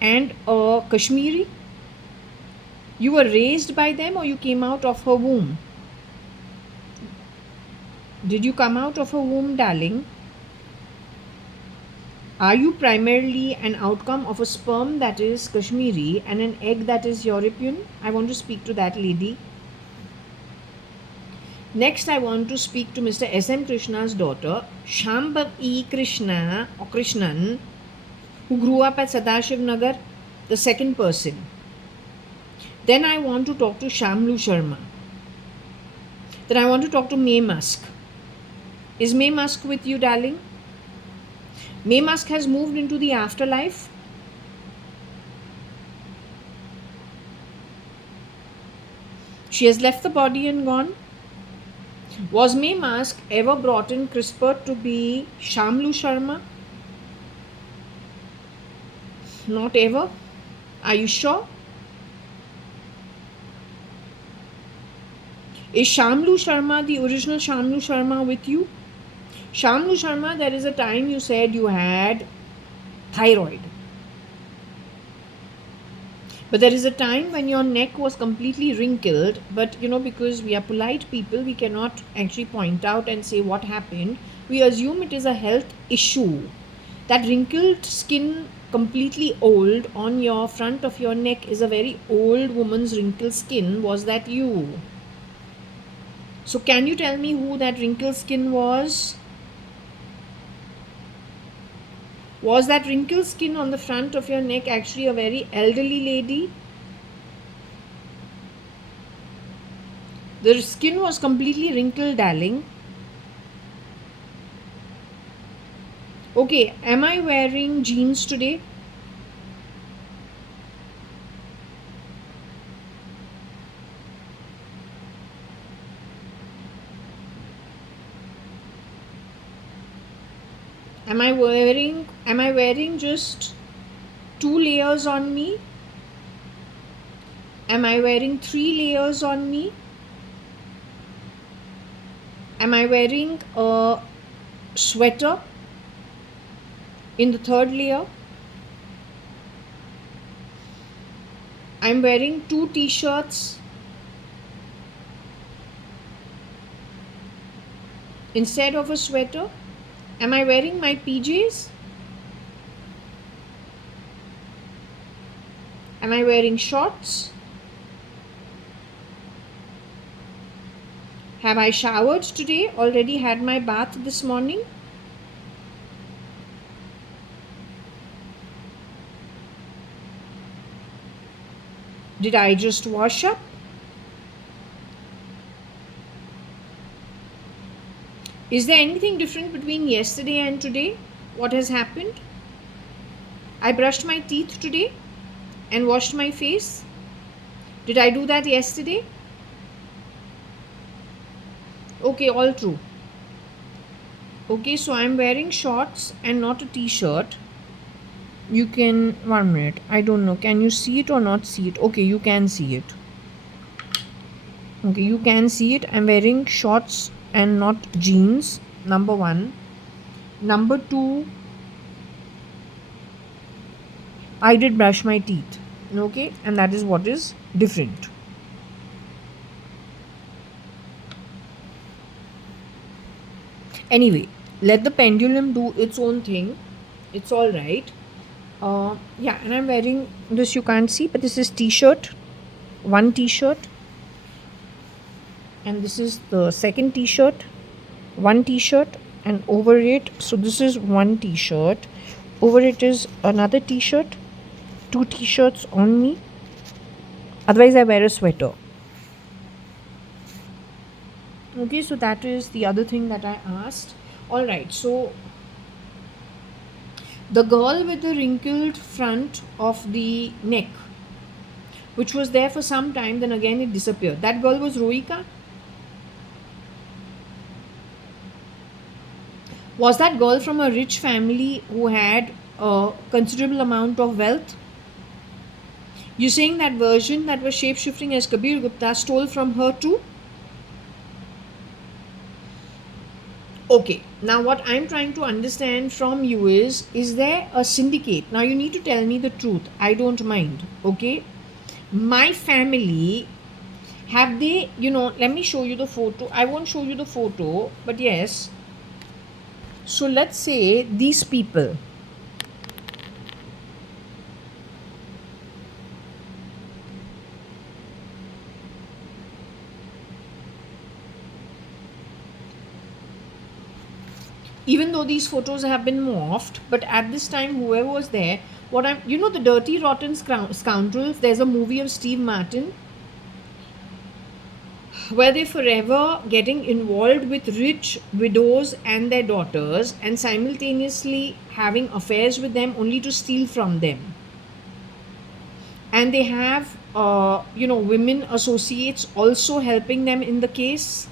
and a Kashmiri. You were raised by them or you came out of her womb? Did you come out of her womb, darling? Are you primarily an outcome of a sperm that is Kashmiri and an egg that is European? I want to speak to that lady. Next, I want to speak to Mr. SM Krishna's daughter, Shambhavi Krishna or Krishnan, who grew up at Sadashiv Nagar, the second person. Then I want to talk to Shamlu Sharma. Then I want to talk to May Musk. Is May Musk with you, darling? May Musk has moved into the afterlife. She has left the body and gone. Was May Musk ever brought in CRISPR to be Shamlu Sharma? Not ever. Are you sure? Is Shamlu Sharma, the original Shamlu Sharma, with you? Shamlu Sharma, there is a time you said you had thyroid. But there is a time when your neck was completely wrinkled, but because we are polite people, we cannot actually point out and say what happened. We assume it is a health issue. That wrinkled skin, completely old, on your front of your neck is a very old woman's wrinkled skin. Was that you? So can you tell me who that wrinkled skin was? Was that wrinkled skin on the front of your neck actually a very elderly lady? The skin was completely wrinkled, darling. Okay, am I wearing jeans today? Am I wearing just 2 layers on me? Am I wearing 3 layers on me? Am I wearing a sweater in the 3rd layer? I'm wearing 2 t-shirts instead of a sweater. Am I wearing my PJs? Am I wearing shorts? Have I showered today? Already had my bath this morning? Did I just wash up? Is there anything different between yesterday and today? What has happened? I brushed my teeth today and washed my face. Did I do that yesterday? Okay, all true. Okay, so I'm wearing shorts and not a t-shirt. You can, 1 minute, I don't know, can you see it or not see it? Okay, you can see it. Okay, you can see it. I'm wearing shorts and not jeans, number 1. Number 2, I did brush my teeth. Okay, and that is what is different. Anyway, let the pendulum do its own thing. It's all right. Yeah, and I'm wearing this, you can't see, but this is t-shirt, 1 t-shirt, and this is the second t-shirt, 1 t-shirt, and over it, so this is 1 t-shirt, over it is another t-shirt, 2 t-shirts on me. Otherwise I wear a sweater. Okay, so that is the other thing that I asked. All right, so the girl with the wrinkled front of the neck, which was there for some time, then again it disappeared. That girl was Rohika. Was that girl from a rich family who had a considerable amount of wealth? You're saying that version that was shape-shifting as Kabir Gupta stole from her too? Okay, now what I'm trying to understand from you is there a syndicate? Now you need to tell me the truth. I don't mind, okay? My family, have they, let me show you the photo. I won't show you the photo, but yes. So let's say these people. Even though these photos have been morphed, but at this time, whoever was there, the Dirty Rotten Scoundrels, there's a movie of Steve Martin where they're forever getting involved with rich widows and their daughters and simultaneously having affairs with them only to steal from them. And they have, women associates also helping them in the case.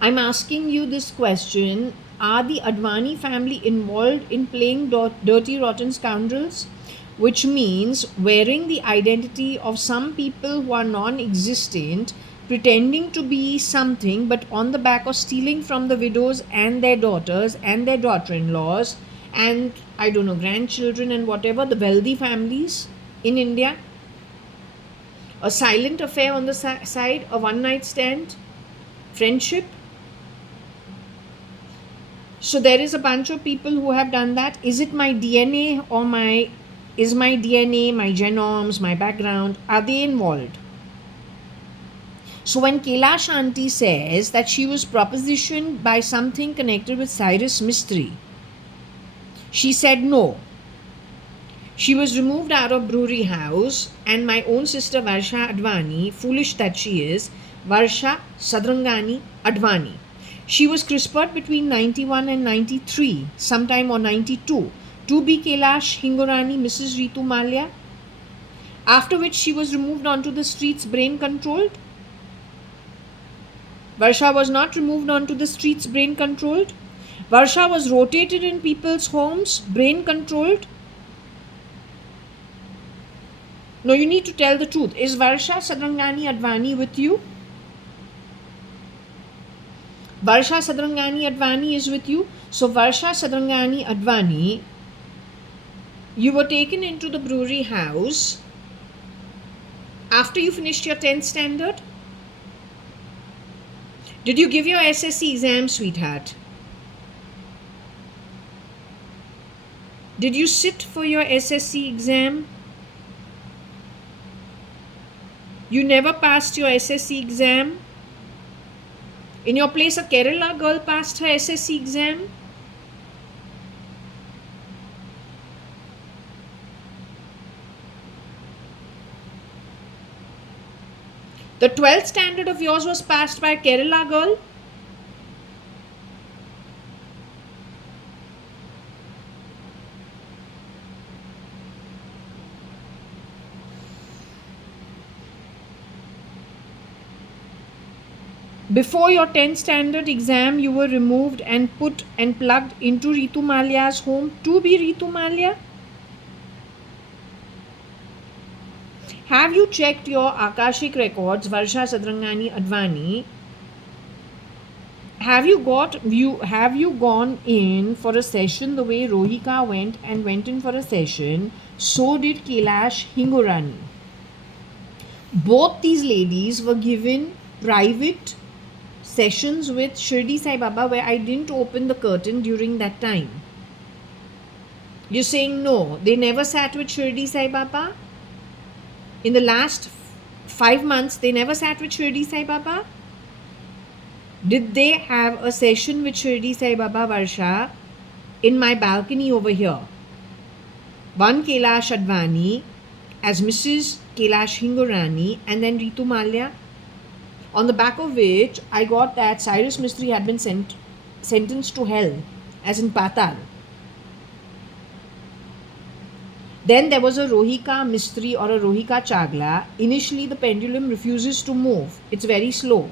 I'm asking you this question. Are the Advani family involved in playing Dirty Rotten Scoundrels? Which means wearing the identity of some people who are non-existent, pretending to be something, but on the back of stealing from the widows and their daughters and their daughter-in-laws and, I don't know, grandchildren and whatever, the wealthy families in India. A silent affair on the side, a one-night stand, friendship. So there is a bunch of people who have done that. Is it my DNA or is my DNA, my genomes, my background, are they involved? So when Kailash Aunty says that she was propositioned by something connected with Cyrus Mistry, she said no. She was removed out of brewery house, and my own sister Varsha Advani, foolish that she is, Varsha Sadrangani Advani. She was CRISPR'd between 91 and 93, sometime or 92, to be Kailash Hingorani, Mrs. Ritu Malia, after which she was removed onto the streets brain controlled. Varsha was not removed onto the streets brain controlled. Varsha was rotated in people's homes brain controlled. No, you need to tell the truth. Is Varsha Sadrangani Advani with you? Varsha Sadrangani Advani is with you. So Varsha Sadrangani Advani, you were taken into the brewery house after you finished your 10th standard. Did you give your SSC exam, sweetheart? Did you sit for your SSC exam? You never passed your SSC exam? In your place, a Kerala girl passed her SSC exam? The 12th standard of yours was passed by a Kerala girl? Before your 10th standard exam, you were removed and put and plugged into Ritu Malia's home to be Ritu Malia? Have you checked your Akashic records, Varsha Sadrangani Advani? Have you gone in for a session the way Rohika went in for a session? So did Kailash Hingorani. Both these ladies were given private sessions with Shirdi Sai Baba where I didn't open the curtain during that time. You're saying no, they never sat with Shirdi Sai Baba? In the last 5 months, they never sat with Shirdi Sai Baba? Did they have a session with Shirdi Sai Baba, Varsha, in my balcony over here? One Kailash Advani as Mrs. Kailash Hingorani and then Ritu Malia, on the back of which I got that Cyrus Mistry had been sentenced to hell, as in Patal. Then there was a Rohika Mistri or a Rohika Chagla. Initially, the pendulum refuses to move. It's very slow.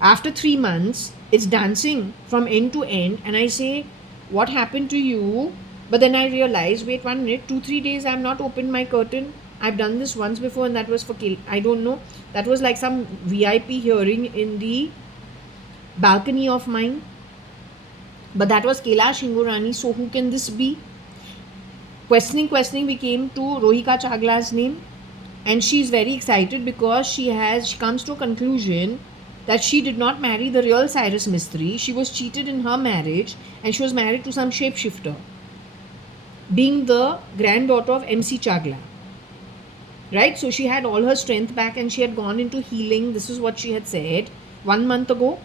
After 3 months, it's dancing from end to end, and I say, "What happened to you?" But then I realize, wait 1 minute, 2-3 days I've not opened my curtain. I've done this once before, and that was for I don't know. That was like some VIP hearing in the balcony of mine. But that was Kailash Hingorani, so who can this be? Questioning, we came to Rohika Chagla's name, and she's very excited because she comes to a conclusion that she did not marry the real Cyrus Mistry. She was cheated in her marriage, and she was married to some shapeshifter, being the granddaughter of MC Chagla. Right? So she had all her strength back, and she had gone into healing. This is what she had said 1 month ago.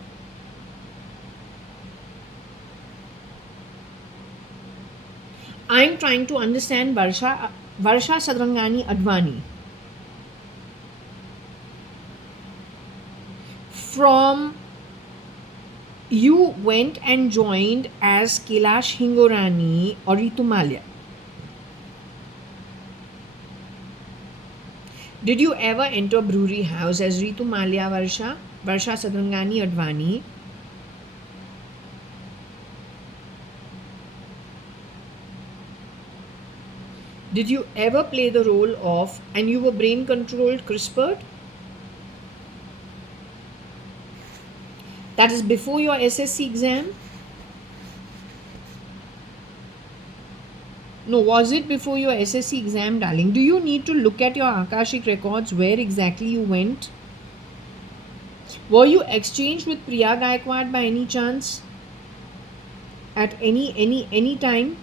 I'm trying to understand Varsha Sadrangani-ADVANI. From you went and joined as Kailash Hingorani or Ritu Malia. Did you ever enter brewery house as Ritu Malia Varsha Sadrangani-ADVANI? Did you ever play the role of, and you were brain controlled, CRISPR'd? That is before your SSC exam? No, was it before your SSC exam, darling? Do you need to look at your Akashic records where exactly you went? Were you exchanged with Priya Gaikwad by any chance? At any time?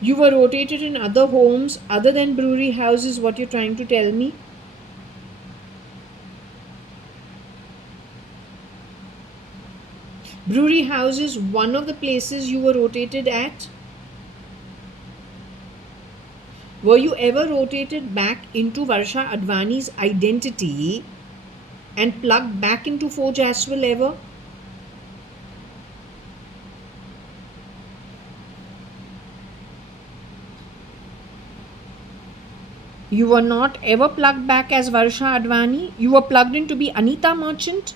You were rotated in other homes other than brewery houses, what you're trying to tell me? Brewery house is one of the places you were rotated at? Were you ever rotated back into Varsha Advani's identity and plugged back into Forge as well ever? You were not ever plugged back as Varsha Advani? You were plugged in to be Anita Merchant?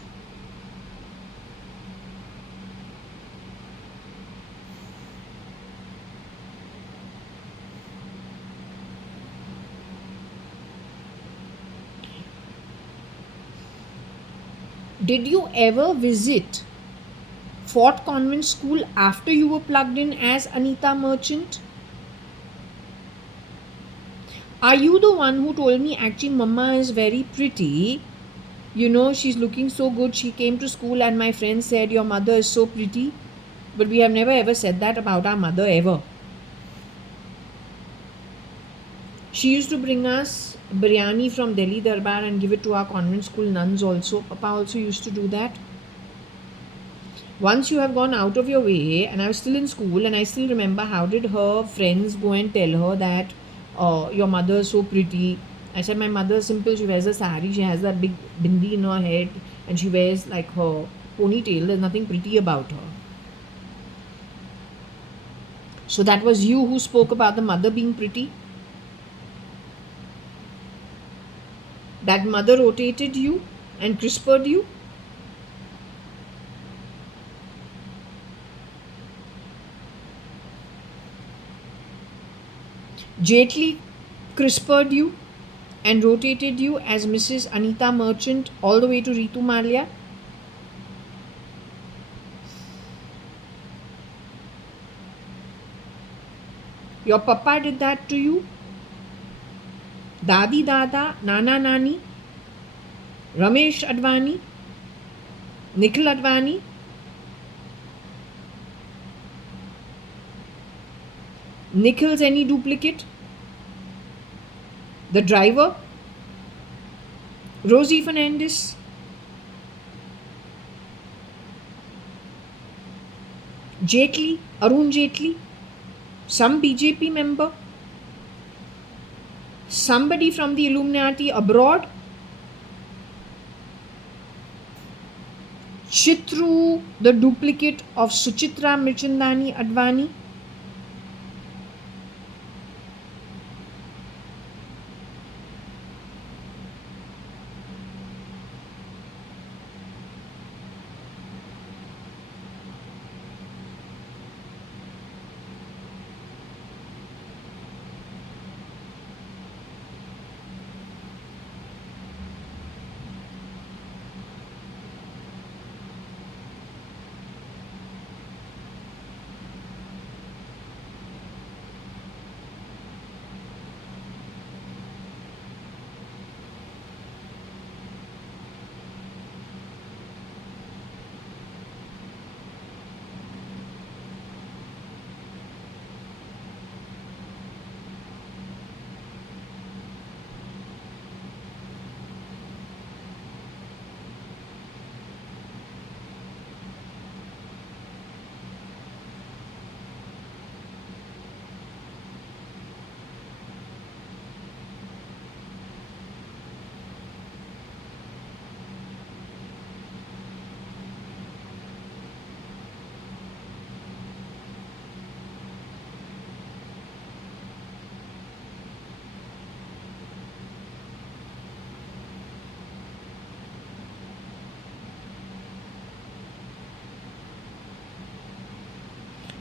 Did you ever visit Fort Convent School after you were plugged in as Anita Merchant? Are you the one who told me actually Mama is very pretty? You know, she's looking so good. She came to school and my friend said, your mother is so pretty. But we have never ever said that about our mother ever. She used to bring us biryani from Delhi Darbar and give it to our convent school nuns also. Papa also used to do that. Once you have gone out of your way, and I was still in school, and I still remember how did her friends go and tell her that your mother is so pretty. I said, my mother is simple. She wears a sari. She has that big bindi in her head, and she wears like her ponytail. There's nothing pretty about her. So that was you who spoke about the mother being pretty? That mother rotated you and CRISPR'd you? Jaitley CRISPR'd you and rotated you as Mrs. Anita Merchant all the way to Ritu Malia? Your papa did that to you? Dadi Dada, Nana Nani, Ramesh Advani, Nikhil Advani? Nikhil's any duplicate? The driver? Rosie Fernandez? Jaitley, Arun Jaitley? Some BJP member? Somebody from the Illuminati abroad? Chitru, the duplicate of Suchitra Mirchandani Advani.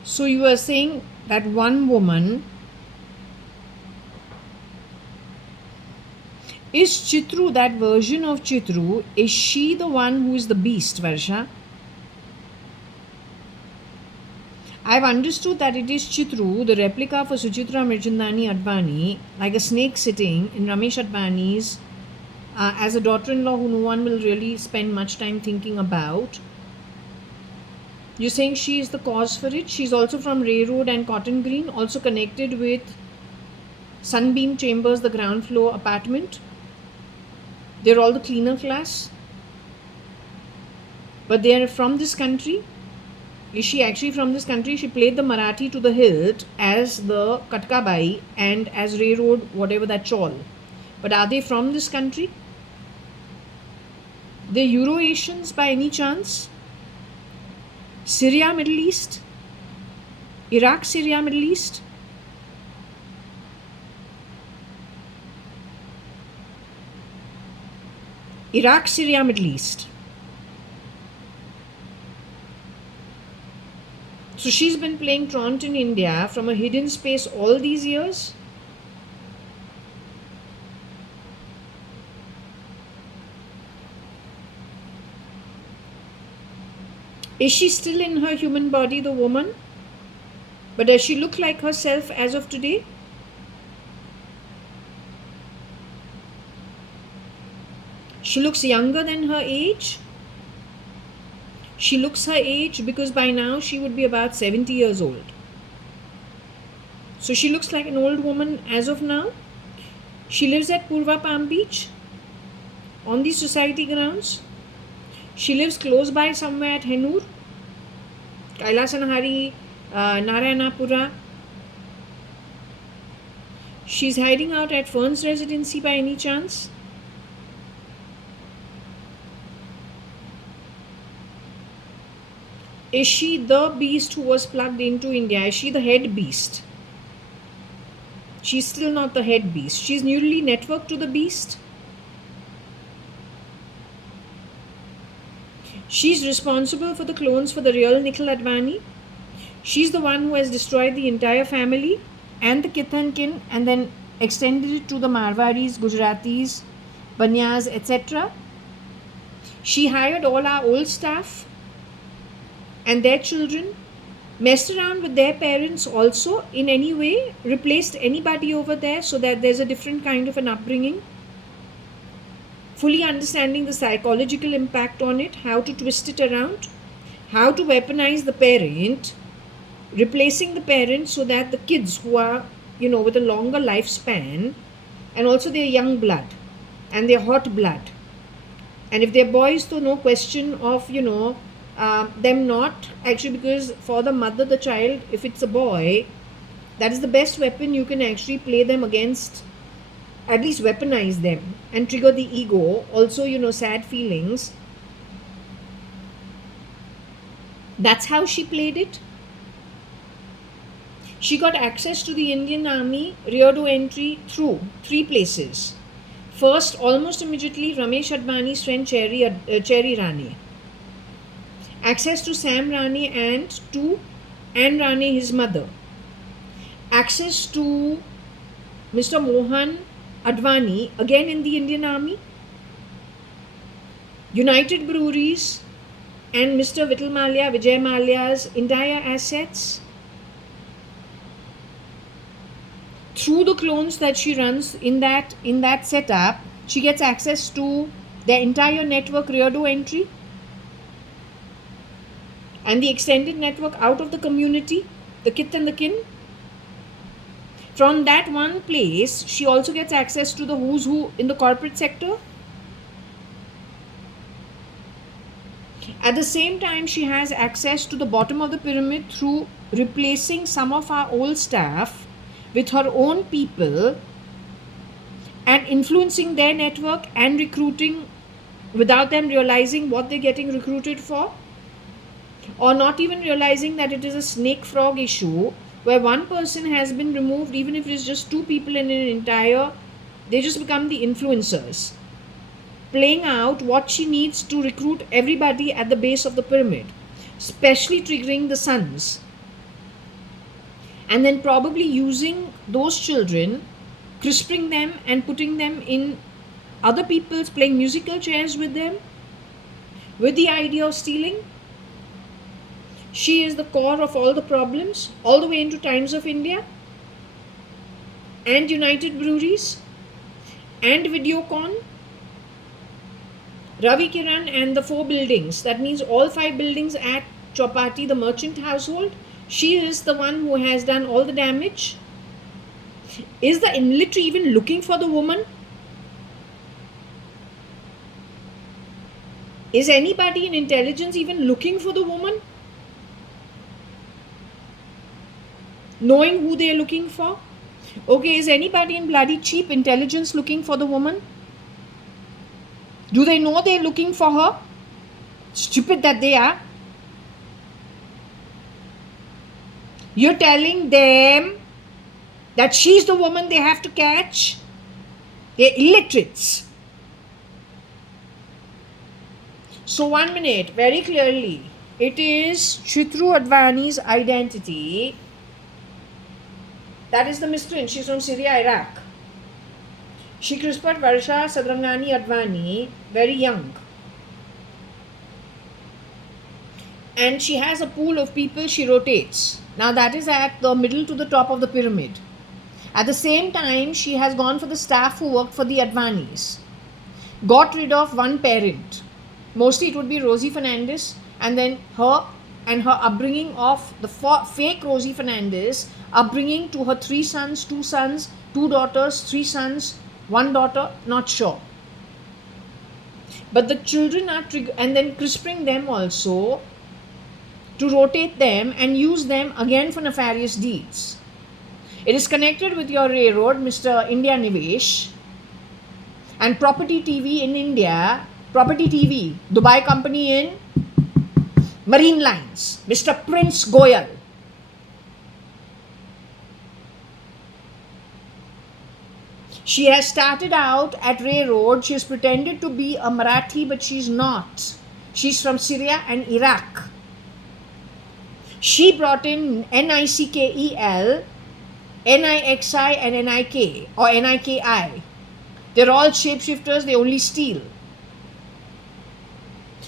So you are saying that one woman is Chitru, that version of Chitru, is she the one who is the beast, Varsha? I've understood that it is Chitru, the replica for Suchitra Mirchandani Advani, like a snake sitting in Ramesh Advani's, as a daughter-in-law who no one will really spend much time thinking about. You're saying she is the cause for it. She's also from Railroad and Cotton Green, also connected with Sunbeam Chambers, the ground floor apartment. They're all the cleaner class. But they are from this country. Is she actually from this country? She played the Marathi to the hilt as the Katkabai and as Railroad, whatever that chawl. But are they from this country? They're Euro-Asians by any chance? Syria, Middle East? Iraq, Syria, Middle East? Iraq, Syria, Middle East. So she's been playing Tront in India from a hidden space all these years? Is she still in her human body, the woman? But does she look like herself as of today? She looks younger than her age. She looks her age because by now she would be about 70 years old. So she looks like an old woman as of now. She lives at Purva Palm Beach on the society grounds. She lives close by somewhere at Hennur, Kailasanahari, Narayanapura. She's hiding out at Fern's residency by any chance? Is she the beast who was plugged into India? Is she the head beast? She's still not the head beast. She's newly networked to the beast. She's responsible for the clones for the real Nikhil Advani. She's the one who has destroyed the entire family and the kith and kin and then extended it to the Marwaris, Gujaratis, Banyas, etc. She hired all our old staff and their children, messed around with their parents also in any way, replaced anybody over there so that there's a different kind of an upbringing. Fully understanding the psychological impact on it, how to twist it around, how to weaponize the parent, replacing the parent so that the kids who are, with a longer lifespan, and also their young blood and their hot blood. And if they're boys, so no question of, them not actually, because for the mother, the child, if it's a boy, that is the best weapon you can actually play them against. At least weaponize them and trigger the ego, also sad feelings. That's how she played it. She got access to the Indian Army rear door entry through 3 places. First, almost immediately, Ramesh Advani's friend Cherry Rane. Access to Sam Rane and to Anne Rane, his mother. Access to Mr. Mohan Advani, again in the Indian Army. United Breweries and Mr. Vijay Mallya's entire assets. Through the clones that she runs in that setup, she gets access to their entire network rear door entry and the extended network out of the community, the kith and the kin. From that one place, she also gets access to the who's who in the corporate sector. At the same time, she has access to the bottom of the pyramid through replacing some of our old staff with her own people and influencing their network and recruiting without them realizing what they're getting recruited for, or not even realizing that it is a snake frog issue where one person has been removed, even if it is just 2 people in an entire, they just become the influencers, playing out what she needs to recruit everybody at the base of the pyramid, especially triggering the sons. And then probably using those children, crisping them and putting them in other people's, playing musical chairs with them, with the idea of stealing. She is the core of all the problems, all the way into Times of India, and United Breweries, and Videocon, Ravi Kiran, and the 4 buildings. That means all 5 buildings at Chopati, the merchant household. She is the one who has done all the damage. Is the military even looking for the woman? Is anybody in intelligence even looking for the woman? Knowing who they are looking for? Okay, is anybody in bloody cheap intelligence looking for the woman? Do they know they are looking for her? Stupid that they are. You're telling them that she's the woman they have to catch? They're illiterates. So 1 minute, very clearly, it is Chitru Advani's identity. That is the miscreant. She's from Syria, Iraq. She crispered Varsha Sadrangani Advani very young. And she has a pool of people she rotates. Now that is at the middle to the top of the pyramid. At the same time, she has gone for the staff who worked for the Advanis. Got rid of one parent. Mostly it would be Rosie Fernandez, and then her and her upbringing of the fake Rosie Fernandez, upbringing to her 3 sons, 2 sons, 2 daughters, 3 sons, 1 daughter, not sure. But the children are and then crisping them also to rotate them and use them again for nefarious deeds. It is connected with your railroad, Mr. India Nivesh, and Property TV in India, Property TV, Dubai company in Marine Lines, Mr. Prince Goyal. She has started out at railroad. She has pretended to be a Marathi, but she's not. She's from Syria and Iraq. She brought in NICKEL, NIXI and NIK or NIKI. They're all shapeshifters, they only steal.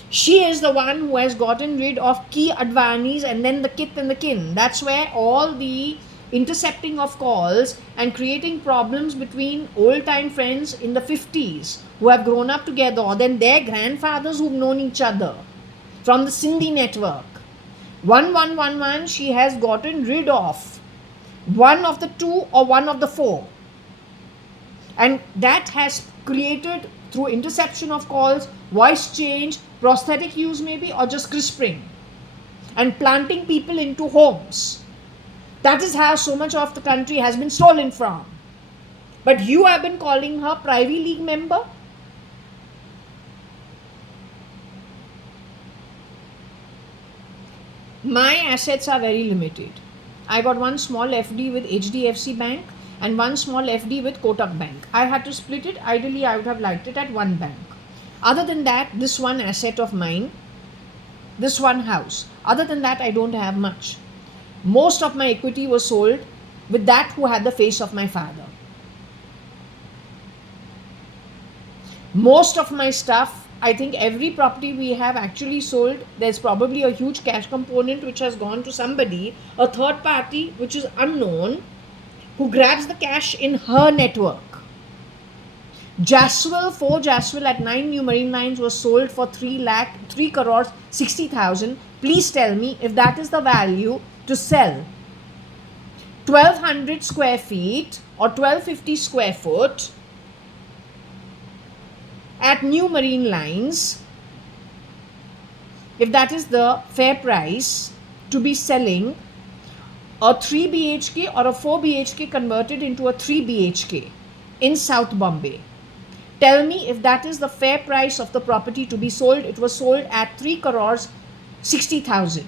She is the one who has gotten rid of key Advanis and then the kith and the kin. That's where all the intercepting of calls and creating problems between old-time friends in the 50s who have grown up together, or then their grandfathers who've known each other from the Sindhi network. 1111, she has gotten rid of one of the 2 or one of the 4. And that has created, through interception of calls, voice change, prosthetic use maybe, or just crisping, and planting people into homes. That is how so much of the country has been stolen from. But you have been calling her Privy League member? My assets are very limited. I got one small FD with HDFC Bank and one small FD with Kotak Bank. I had to split it. Ideally, I would have liked it at one bank. Other than that, this one asset of mine, this one house. Other than that, I don't have much. Most of my equity was sold with that who had the face of my father. Most of my stuff, I think every property we have actually sold, there's probably a huge cash component which has gone to somebody, a third party which is unknown, who grabs the cash in her network. Jaswell, 4 Jaswell at 9 New Marine Lines was sold for 3 crores 60,000. Please tell me if that is the value to sell 1200 square feet or 1250 square foot at New Marine Lines, if that is the fair price to be selling a 3 BHK or a 4 BHK converted into a 3 BHK in South Bombay. Tell me if that is the fair price of the property to be sold. It was sold at 3 crores 60,000.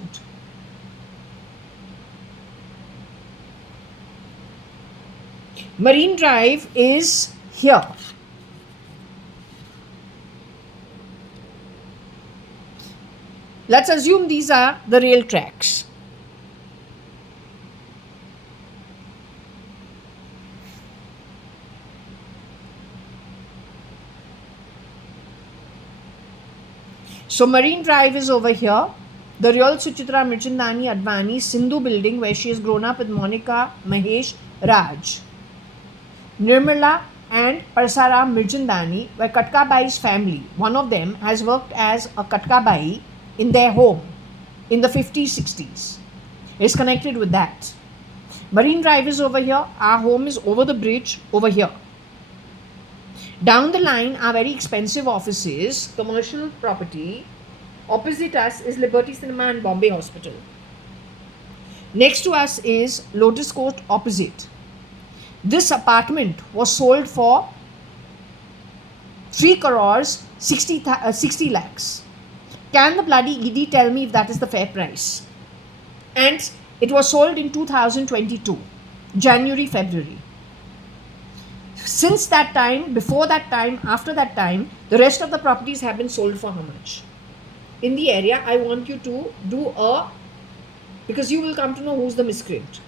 Marine Drive is here. Let's assume these are the rail tracks. So Marine Drive is over here. The real Suchitra Mirchandani Advani Sindhu building where she has grown up with Monica, Mahesh, Raj. Nirmala and Parsaram Mirchandani were Katkabai's family. One of them has worked as a Katkabai in their home in the 50s, 60s. It's connected with that. Marine Drive is over here. Our home is over the bridge over here. Down the line are very expensive offices, commercial property. Opposite us is Liberty Cinema and Bombay Hospital. Next to us is Lotus Court opposite. This apartment was sold for 3 crores 60 lakhs. Can the bloody ED tell me if that is the fair price? And it was sold in 2022, January, February. Since that time, before that time, after that time, the rest of the properties have been sold for how much? In the area, I want you to do because you will come to know who's the miscreant.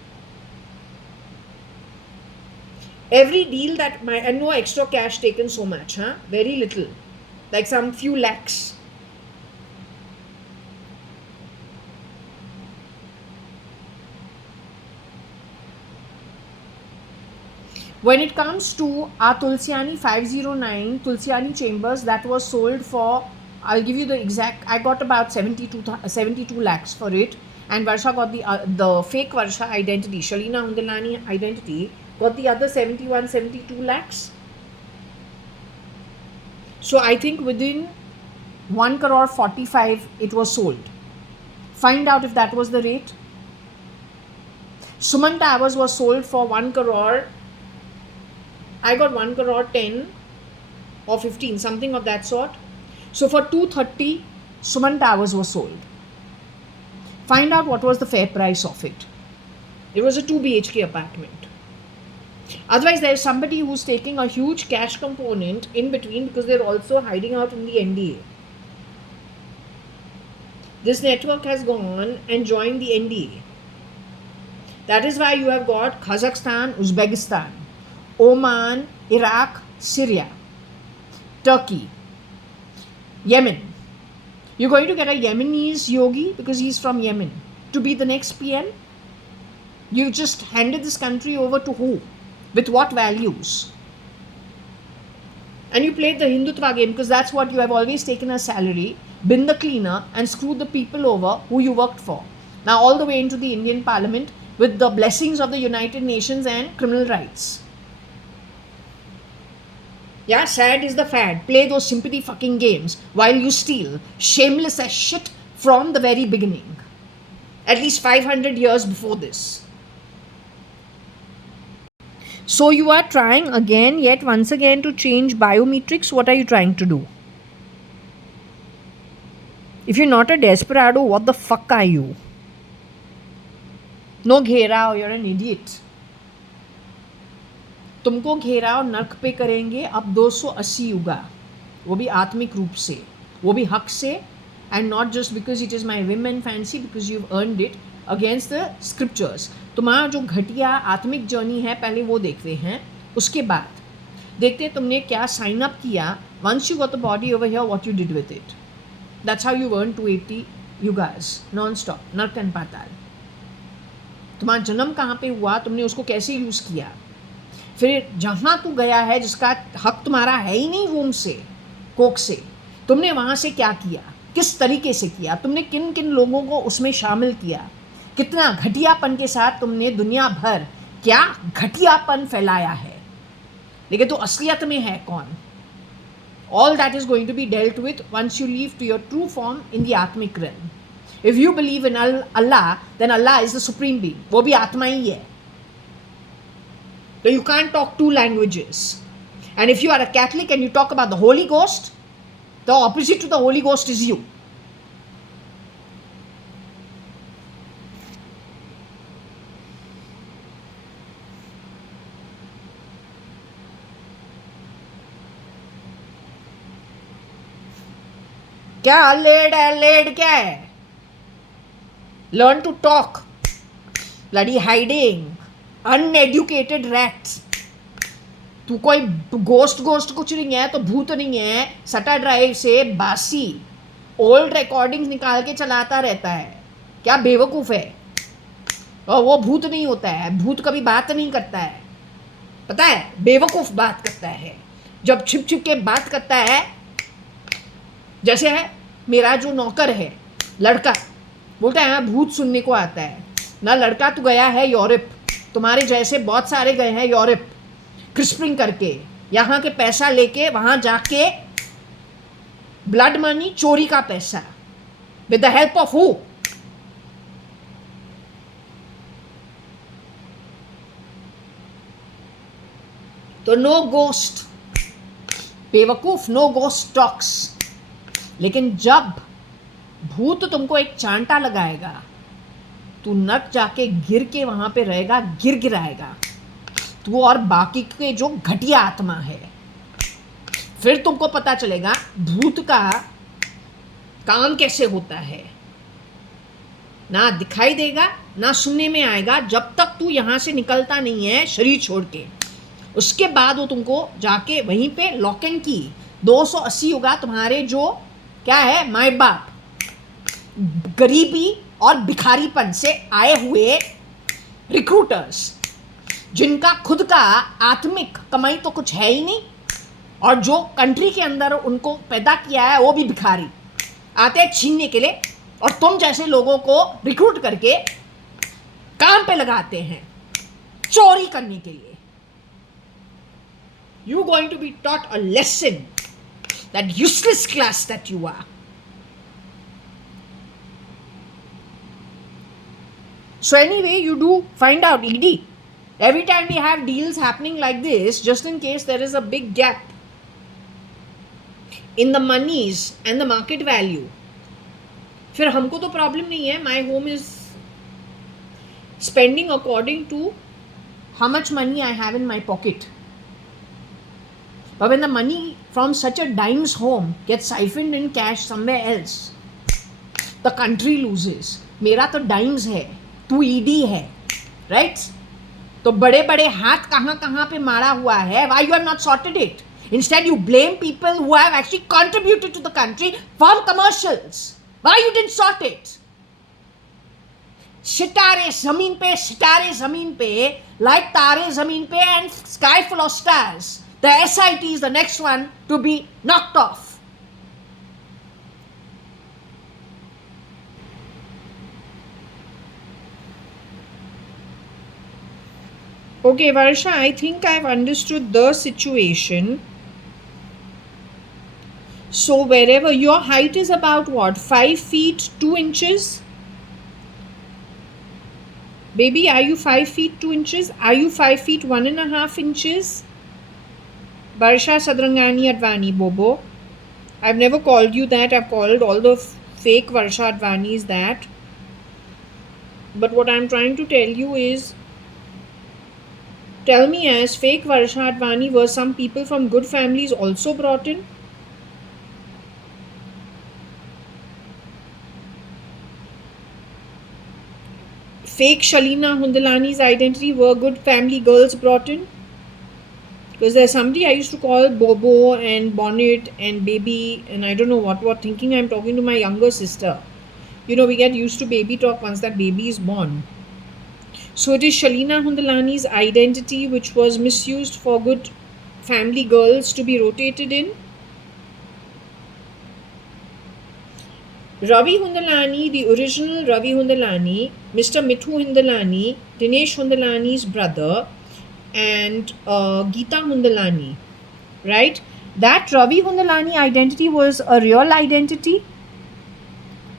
Every deal and no extra cash taken so much, very little, like some few lakhs. When it comes to our Tulsiani 509 Tulsiani Chambers, that was sold for, I'll give you the exact, I got about 72 lakhs for it, and Varsha got the fake Varsha identity, Shalina Hundalani identity, got the other 72 lakhs. So I think within 1 crore 45 it was sold. Find out if that was the rate. Suman Towers was sold for 1 crore. I got 1 crore 10 or 15, something of that sort. So for 230, Suman Towers was sold. Find out what was the fair price of it. It was a 2 BHK apartment. Otherwise, there is somebody who's taking a huge cash component in between because they're also hiding out in the NDA. This network has gone and joined the NDA. That is why you have got Kazakhstan, Uzbekistan, Oman, Iraq, Syria, Turkey, Yemen. You're going to get a Yemenis yogi because he's from Yemen to be the next PM. You just handed this country over to who? With what values? And you played the Hindutva game because that's what you have always taken as salary, been the cleaner and screwed the people over who you worked for. Now all the way into the Indian Parliament with the blessings of the United Nations and criminal rights. Yeah, sad is the fad. Play those sympathy fucking games while you steal. Shameless as shit from the very beginning. At least 500 years before this. So you are trying again, yet once again to change biometrics. What are you trying to do? If you're not a desperado, what the fuck are you? No gherao, you're an idiot. तुमको घेराव नर्क पे करेंगे अब 280 युगा, वो भी आत्मिक रूप से, वो भी हक से, and not just because it is my Vim and fancy, because you earned it against the scriptures. तुम्हारा जो घटिया आत्मिक जर्नी है पहले वो देखते हैं, उसके बाद देखते हैं तुमने क्या साइन अप किया. Once you got the body over here, what you did with it. That's how you earn 280 युगास nonstop, Narak and Patal. तुम्हारा जन्म कहाँ पे हुआ, तुमने उसको कैसे यूज़ किया, फिर जहाँ तू गया है जिसका हक तुम्हारा है ही नहीं वूम से, कोख से, तुमने वहाँ से क्या किया, किस तरीके से किया, तुमने किन किन लोगों को उसमें शामिल किया, कितना घटियापन के साथ तुमने दुनिया भर क्या घटियापन फैलाया है. लेकिन तो असलियत में है कौन. All that is going to be dealt with once you leave to your true form in the आत्मिक realm. If you believe in Allah, then Allah is the supreme being, वो भी आत्मा ही है. So you can't talk two languages. And if you are a Catholic and you talk about the Holy Ghost, the opposite to the Holy Ghost is you. क्या lead क्या है. Learn to talk. Bloody hiding. Uneducated rats. तू कोई ghost कुछ नहीं है, तो भूत नहीं है. सटा ड्राइव से बासी ओल्ड रिकॉर्डिंग्स निकाल के चलाता रहता है. क्या बेवकूफ़ है. और वो भूत नहीं होता है. भूत कभी बात नहीं करता है, पता है. बेवकूफ़ बात करता है जब छिप के बात करता है. जैसे है मेरा जो नौकर है लड़का, बोलता है भूत सुनने को आता है ना. लड़का तो गया है यूरोप, तुम्हारे जैसे बहुत सारे गए हैं यूरोप क्रिस्पिंग करके, यहाँ के पैसा लेके वहाँ जाके ब्लड मनी, चोरी का पैसा, with the help of who. तो नो गोस्ट, बेवकूफ, नो गोस्ट टॉक्स. लेकिन जब भूत तुमको एक चांटा लगाएगा, तू नक जाके गिर के वहाँ पे रहेगा, गिराएगा तू और बाकी के जो घटिया आत्मा है. फिर तुमको पता चलेगा भूत का काम कैसे होता है. ना दिखाई देगा ना सुनने में आएगा जब तक तू यहाँ से निकलता नहीं है शरीर छोड़ के. उसके बाद वो तुमको जाके वहीं पे लॉक एंड की 280 होगा. तुम्हारे जो क्या है माँ बाप गरीबी और भिखारीपन से आए हुए रिक्रूटर्स, जिनका खुद का आत्मिक कमाई तो कुछ है ही नहीं, और जो कंट्री के अंदर उनको पैदा किया है वो भी भिखारी, आते हैं छीनने के लिए और तुम जैसे लोगों को रिक्रूट करके काम पे लगाते हैं चोरी करने के लिए. You going to be taught a lesson, that useless class that you are. So anyway, you do find out ED. Every time we have deals happening like this, just in case there is a big gap in the monies and the market value, फिर हमको तो problem नहीं है. My home is spending according to how much money I have in my pocket. But when the money from such a dime's home gets siphoned in cash somewhere else, the country loses. मेरा तो dimes है, तू ED है, right. तो बड़े बड़े हाथ कहाँ कहाँ पे मारा हुआ है. Why you have not sorted it? Instead you blame people who have actually contributed to the country from commercials. Why you didn't sort it? सितारे ज़मीन पे like तारे ज़मीन पे and sky full of stars. The SIT is the next one to be knocked off. Okay, Varsha, I think I've understood the situation. So wherever your height is about what, 5 feet 2 inches? Baby, are you 5 feet 2 inches? Are you 5 feet 1.5 inches? Varsha JAYA.ADVANI, Bobo. I've never called you that. I've called all the fake Varsha Advanis that. But what I'm trying to tell you is, tell me, as fake Varsha-ADVANI, were some people from good families also brought in? Fake Shalina Hundalani's identity, were good family girls brought in? Because there's somebody I used to call Bobo and Bonnet and Baby and I don't know what, thinking I'm talking to my younger sister. You know, we get used to baby talk once that baby is born. So it is Shalina Hundalani's identity which was misused for good family girls to be rotated in. Ravi Hundalani, the original Ravi Hundalani, Mr. Mithu Hundalani, Dinesh Hundalani's brother, and Geeta Hundalani, right? That Ravi Hundalani identity was a real identity.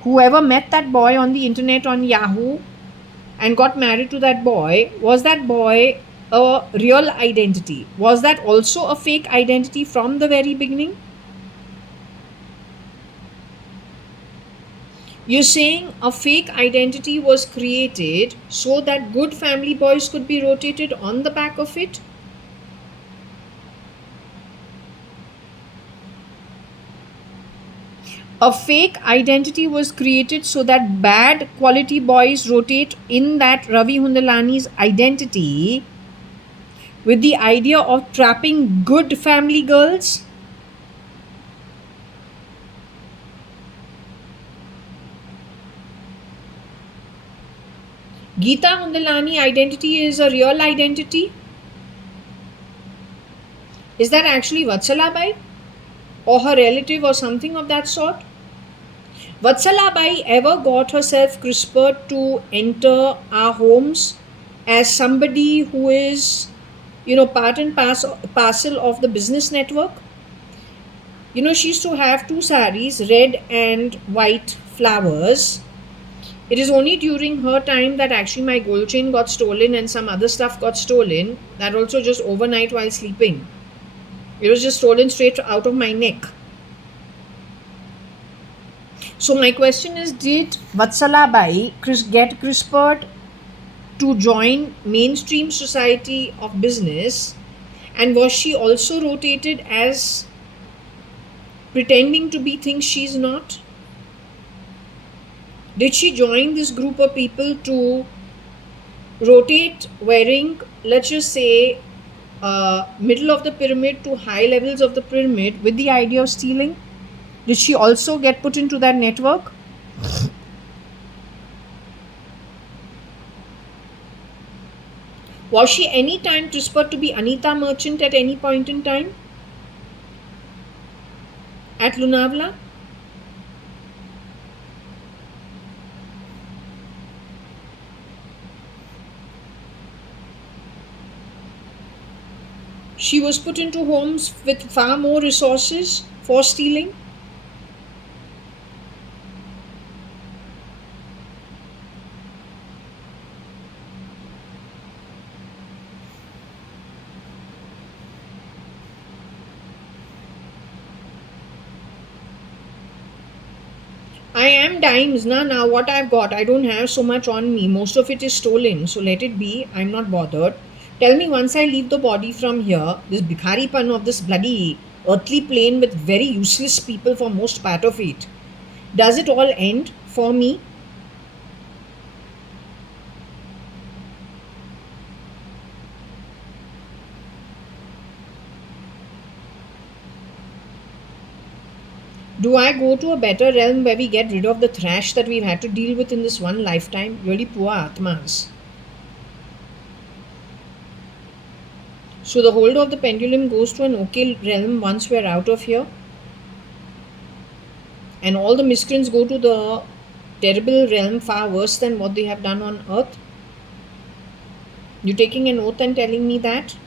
Whoever met that boy on the internet on Yahoo and got married to that boy, was that boy a real identity? Was that also a fake identity from the very beginning? You're saying a fake identity was created so that good family boys could be rotated on the back of it? A fake identity was created so that bad quality boys rotate in that Ravi Hundalani's identity with the idea of trapping good family girls? Geeta Hundalani identity is a real identity? Is that actually Vatsalabai or her relative or something of that sort? Vatsalabai ever got herself CRISPR to enter our homes as somebody who is, part and parcel of the business network? She used to have two saris, red and white flowers. It is only during her time that actually my gold chain got stolen and some other stuff got stolen. That also just overnight while sleeping. It was just stolen straight out of my neck. So my question is, did Vatsalabai get CRISPR'd to join mainstream society of business, and was she also rotated as pretending to be things she's not? Did she join this group of people to rotate wearing, let's just say, middle of the pyramid to high levels of the pyramid with the idea of stealing? Did she also get put into that network? Was she any time CRISPR'd to be Anita Merchant at any point in time? At Lonavala? She was put into homes with far more resources for stealing. I am dimes now what I've got, I don't have so much on me. Most of it is stolen, so let it be. I'm not bothered. Tell me, once I leave the body from here, this Bhikharipan of this bloody earthly plane with very useless people for most part of it, does it all end for me? Do I go to a better realm where we get rid of the thrash that we've had to deal with in this one lifetime? Really poor Atmas. So the holder of the pendulum goes to an okay realm once we're out of here. And all the miscreants go to the terrible realm far worse than what they have done on earth. You taking an oath and telling me that?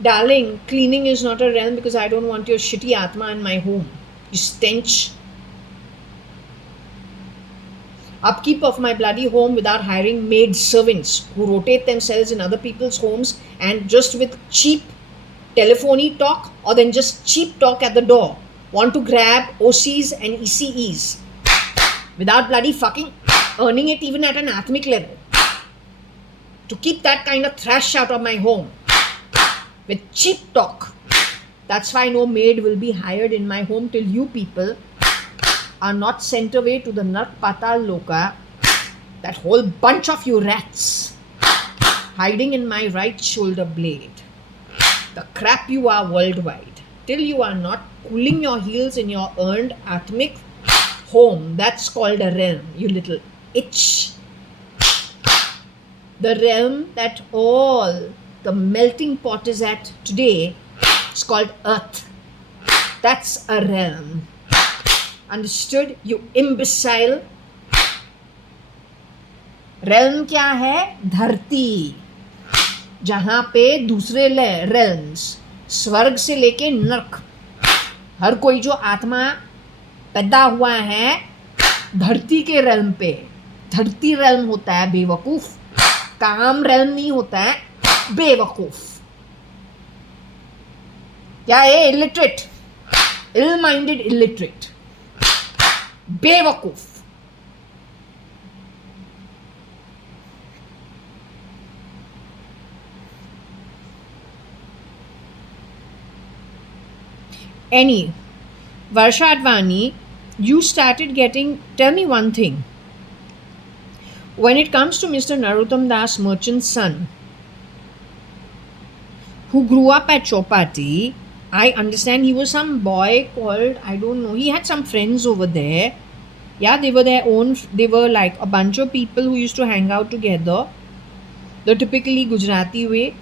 Darling, cleaning is not a realm because I don't want your shitty Atma in my home. You stench. Upkeep of my bloody home without hiring maid servants who rotate themselves in other people's homes and just with cheap telephony talk or then just cheap talk at the door want to grab OCs and ECEs without bloody fucking earning it even at an atmic level, to keep that kind of trash out of my home with cheap talk. That's why no maid will be hired in my home till you people are not sent away to the Nark Patal Loka, that whole bunch of you rats hiding in my right shoulder blade. The crap you are worldwide. Till you are not cooling your heels in your earned atmic home, that's called a realm, you little itch. The realm that all the melting pot is at today is called Earth. That's a realm. Understood, you imbecile? realm क्या है? धरती, जहां पे दूसरे realms, स्वर्ग से लेके नरक, हर कोई जो आत्मा पैदा हुआ है धरती के realm पे, धरती realm होता है बेवकूफ, काम realm नहीं होता है बेवकूफ. क्या है? illiterate, ill-minded illiterate, बेवकूफ. Any, Varsha.ADVANI, you started getting, tell me one thing. When it comes to Mr. Narottam Das Merchant's son, who grew up at Chowpatty, I understand he was some boy called, I don't know, he had some friends over there. Yeah, they were their own, they were like a bunch of people who used to hang out together the typically Gujarati way.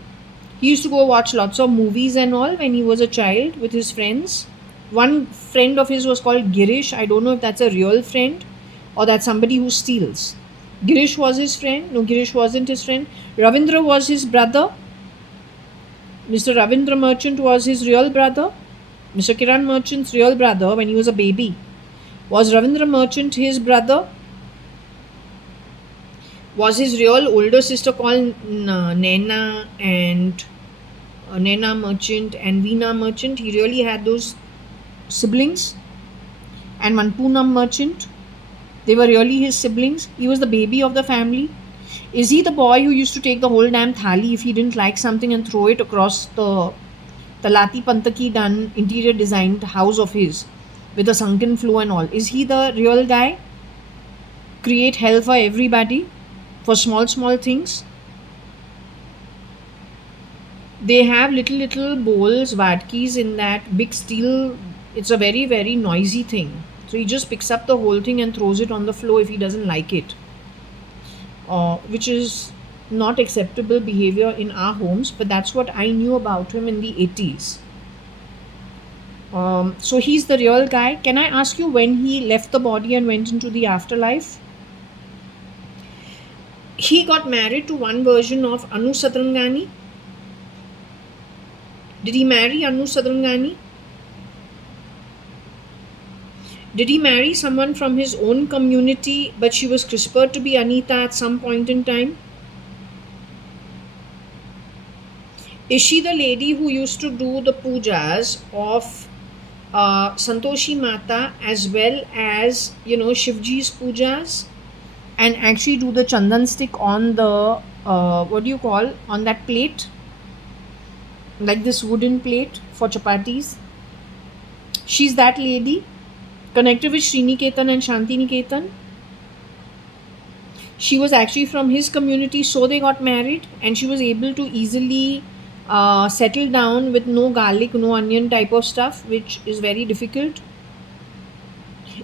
He used to go watch lots of movies and all when he was a child with his friends. One friend of his was called Girish. I don't know if that's a real friend or that's somebody who steals. Girish was his friend. No, Girish wasn't his friend. Ravindra was his brother. Mr. Ravindra Merchant was his real brother. Mr. Kiran Merchant's real brother when he was a baby. Was Ravindra Merchant his brother? Was his real older sister called Naina and Naina Merchant and Veena Merchant? He really had those siblings. And one Poonam Merchant, they were really his siblings. He was the baby of the family. Is he the boy who used to take the whole damn thali if he didn't like something and throw it across the Lati Pantaki done interior designed house of his with a sunken floor and all? Is he the real guy? Create hell for everybody for small things. They have little bowls, vatkis in that big steel. It's a very noisy thing. So he just picks up the whole thing and throws it on the floor if he doesn't like it. Which is not acceptable behavior in our homes, but that's what I knew about him in the 80s. So he's the real guy. Can I ask you when he left the body and went into the afterlife? He got married to one version of Anu Satrangani. Did he marry Anu Satrangani? Did he marry someone from his own community, but she was CRISPR'd to be Anita at some point in time? Is she the lady who used to do the pujas of Santoshi Mata as well as, Shivji's pujas? And actually do the chandan stick on the, on that plate? Like this wooden plate for chapatis. She's that lady, connected with Sriniketan and Shantiniketan. She was actually from his community, so they got married, and she was able to easily settle down with no garlic, no onion type of stuff, which is very difficult.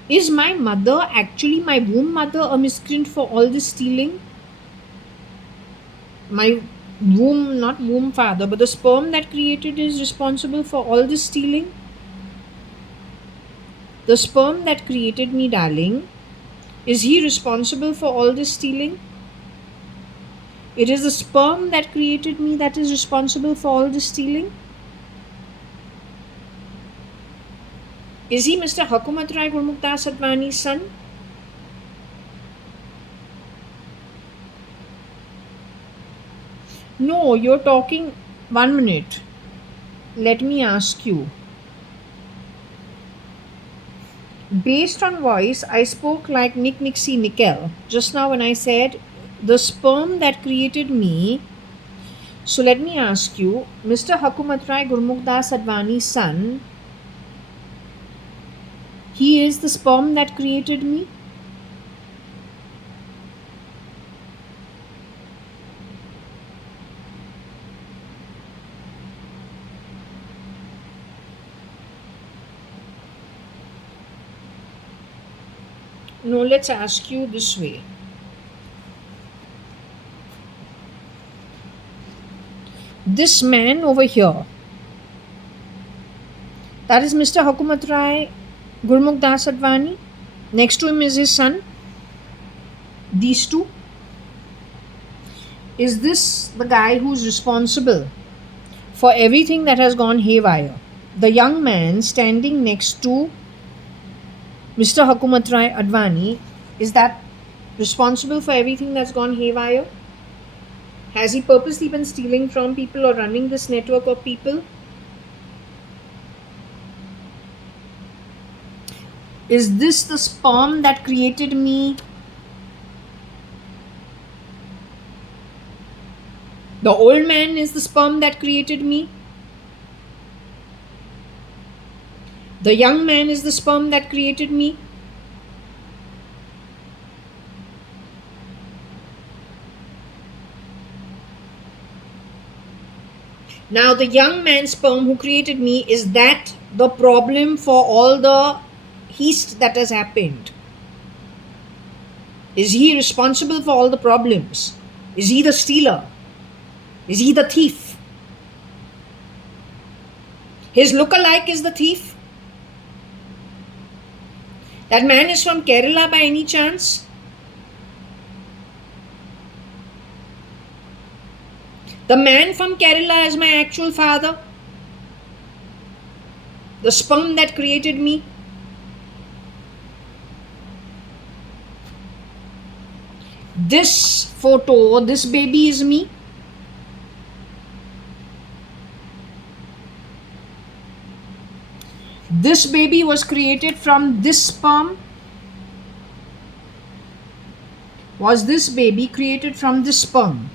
Is my mother, actually my womb mother, a miscreant for all this stealing? My womb, not womb father, but the sperm that created is responsible for all this stealing? The sperm that created me, darling, is he responsible for all this stealing? It is the sperm that created me that is responsible for all this stealing? Is he Mr. Hakumat Rai Gurmukdas Advani's son? No, you're talking. 1 minute. Let me ask you. Based on voice, I spoke like Nick Nixie Nickel just now when I said the sperm that created me. So let me ask you, Mr. Hakumat Rai Gurmukhdas Advani's son, he is the sperm that created me? No, let's ask you this way. This man over here, that is Mr. Hakumat Rai Gurmukhdas Advani. Next to him is his son. These two. Is this the guy who's responsible for everything that has gone haywire? The young man standing next to Mr. Hakumat Rai Advani, is that responsible for everything that's gone haywire? Has he purposely been stealing from people or running this network of people? Is this the sperm that created me? The old man is the sperm that created me. The young man is the sperm that created me. Now the young man's sperm who created me, is that the problem for all the heist that has happened? Is he responsible for all the problems? Is he the stealer? Is he the thief? His look-alike is the thief? That man is from Kerala by any chance? The man from Kerala is my actual father? The sperm that created me? This photo, this baby is me? This baby was created from this sperm? Was this baby created from this sperm?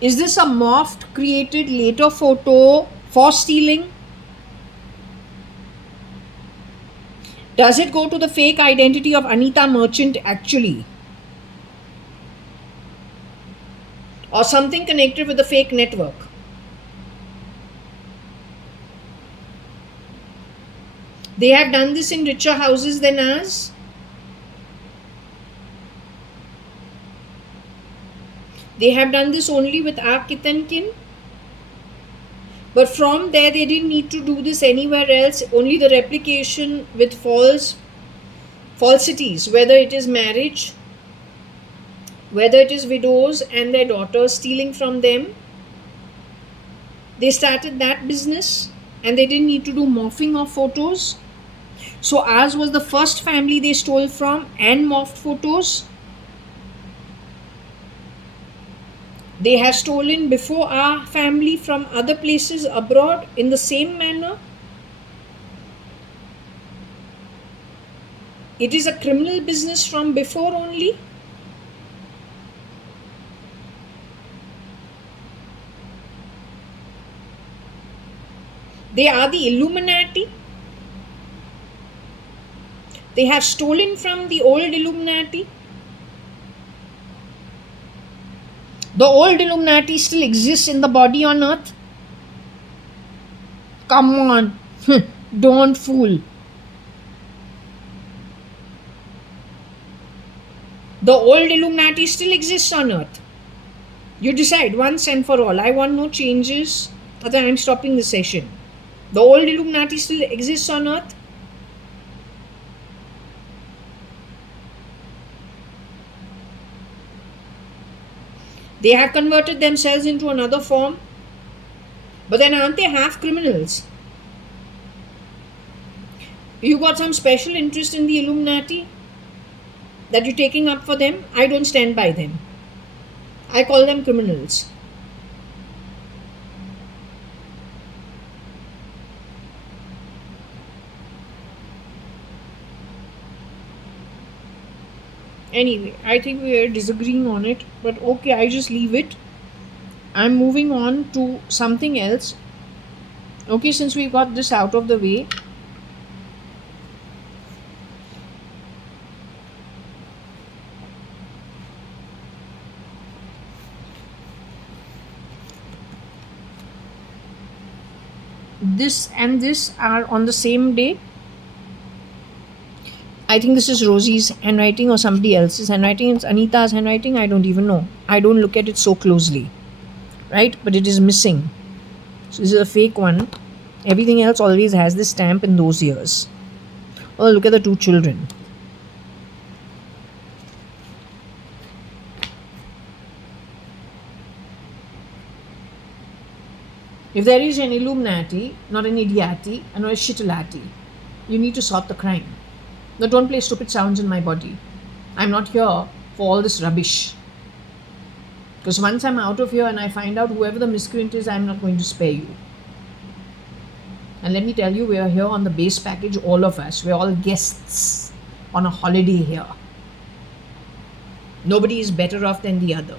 Is this a morphed, created later photo for stealing? Does it go to the fake identity of Anita Merchant actually? Or something connected with the fake network? They have done this in richer houses than us. They have done this only with our kith and kin. But from there, they didn't need to do this anywhere else. Only the replication with falsities, whether it is marriage, whether it is widows and their daughters stealing from them. They started that business and they didn't need to do morphing of photos. So ours was the first family they stole from and morphed photos. They have stolen before our family from other places abroad in the same manner. It is a criminal business from before only. They are the Illuminati. They have stolen from the old Illuminati. The old Illuminati still exists in the body on earth. Come on, don't fool. The old Illuminati still exists on earth. You decide once and for all. I want no changes. Other I'm stopping the session. The old Illuminati still exists on earth. They have converted themselves into another form. But then aren't they half criminals? You got some special interest in the Illuminati that you're taking up for them? I don't stand by them. I call them criminals. Anyway, I think we are disagreeing on it, but okay, I just leave it. I'm moving on to something else. Okay, since we got this out of the way, this and this are on the same day. I think this is Rosie's handwriting or somebody else's handwriting. It's Anita's handwriting. I don't even know. I don't look at it so closely, right? But it is missing. So this is a fake one. Everything else always has this stamp in those years. Oh, look at the two children. If there is an Illuminati, not an idioti, and not a shitalati, you need to sort the crime. No, don't play stupid sounds in my body. I'm not here for all this rubbish. Because once I'm out of here and I find out whoever the miscreant is, I'm not going to spare you. And let me tell you, we are here on the base package, all of us. We're all guests on a holiday here. Nobody is better off than the other.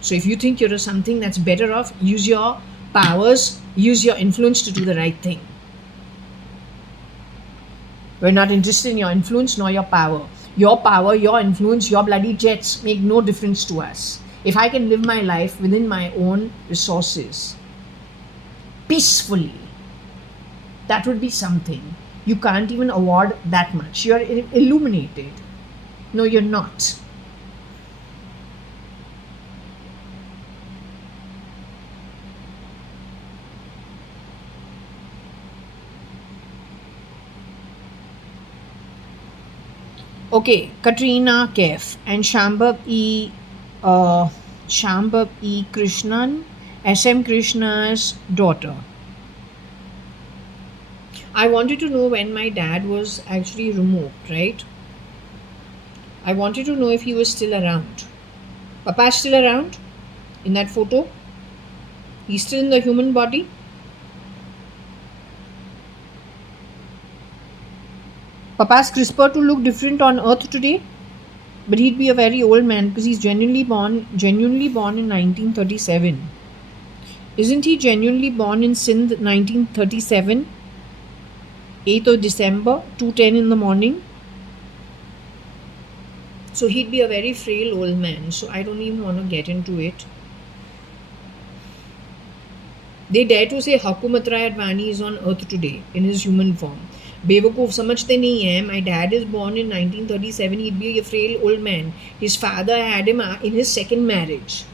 So if you think you're something that's better off, use your powers, use your influence to do the right thing. We're not interested in your influence nor your power. Your power, your influence, your bloody jets make no difference to us. If I can live my life within my own resources, peacefully, that would be something. You can't even award that much. You're illuminated. No, you're not. Okay, Katrina Kaif and Shambhav E. Krishnan, SM Krishna's daughter. I wanted to know when my dad was actually removed, right? I wanted to know if he was still around. Papa's still around in that photo? He's still in the human body? Papa's CRISPR to look different on Earth today, but he'd be a very old man because he's genuinely born in 1937. Isn't he genuinely born in Sindh 1937? 8th of December, 2:10 in the morning. So he'd be a very frail old man. So I don't even want to get into it. They dare to say JAYA.ADVANI is on Earth today in his human form. बेवकूफ़ समझते नहीं हैं. My dad is born in 1937. He'd be a frail old man. His father had him in his second marriage.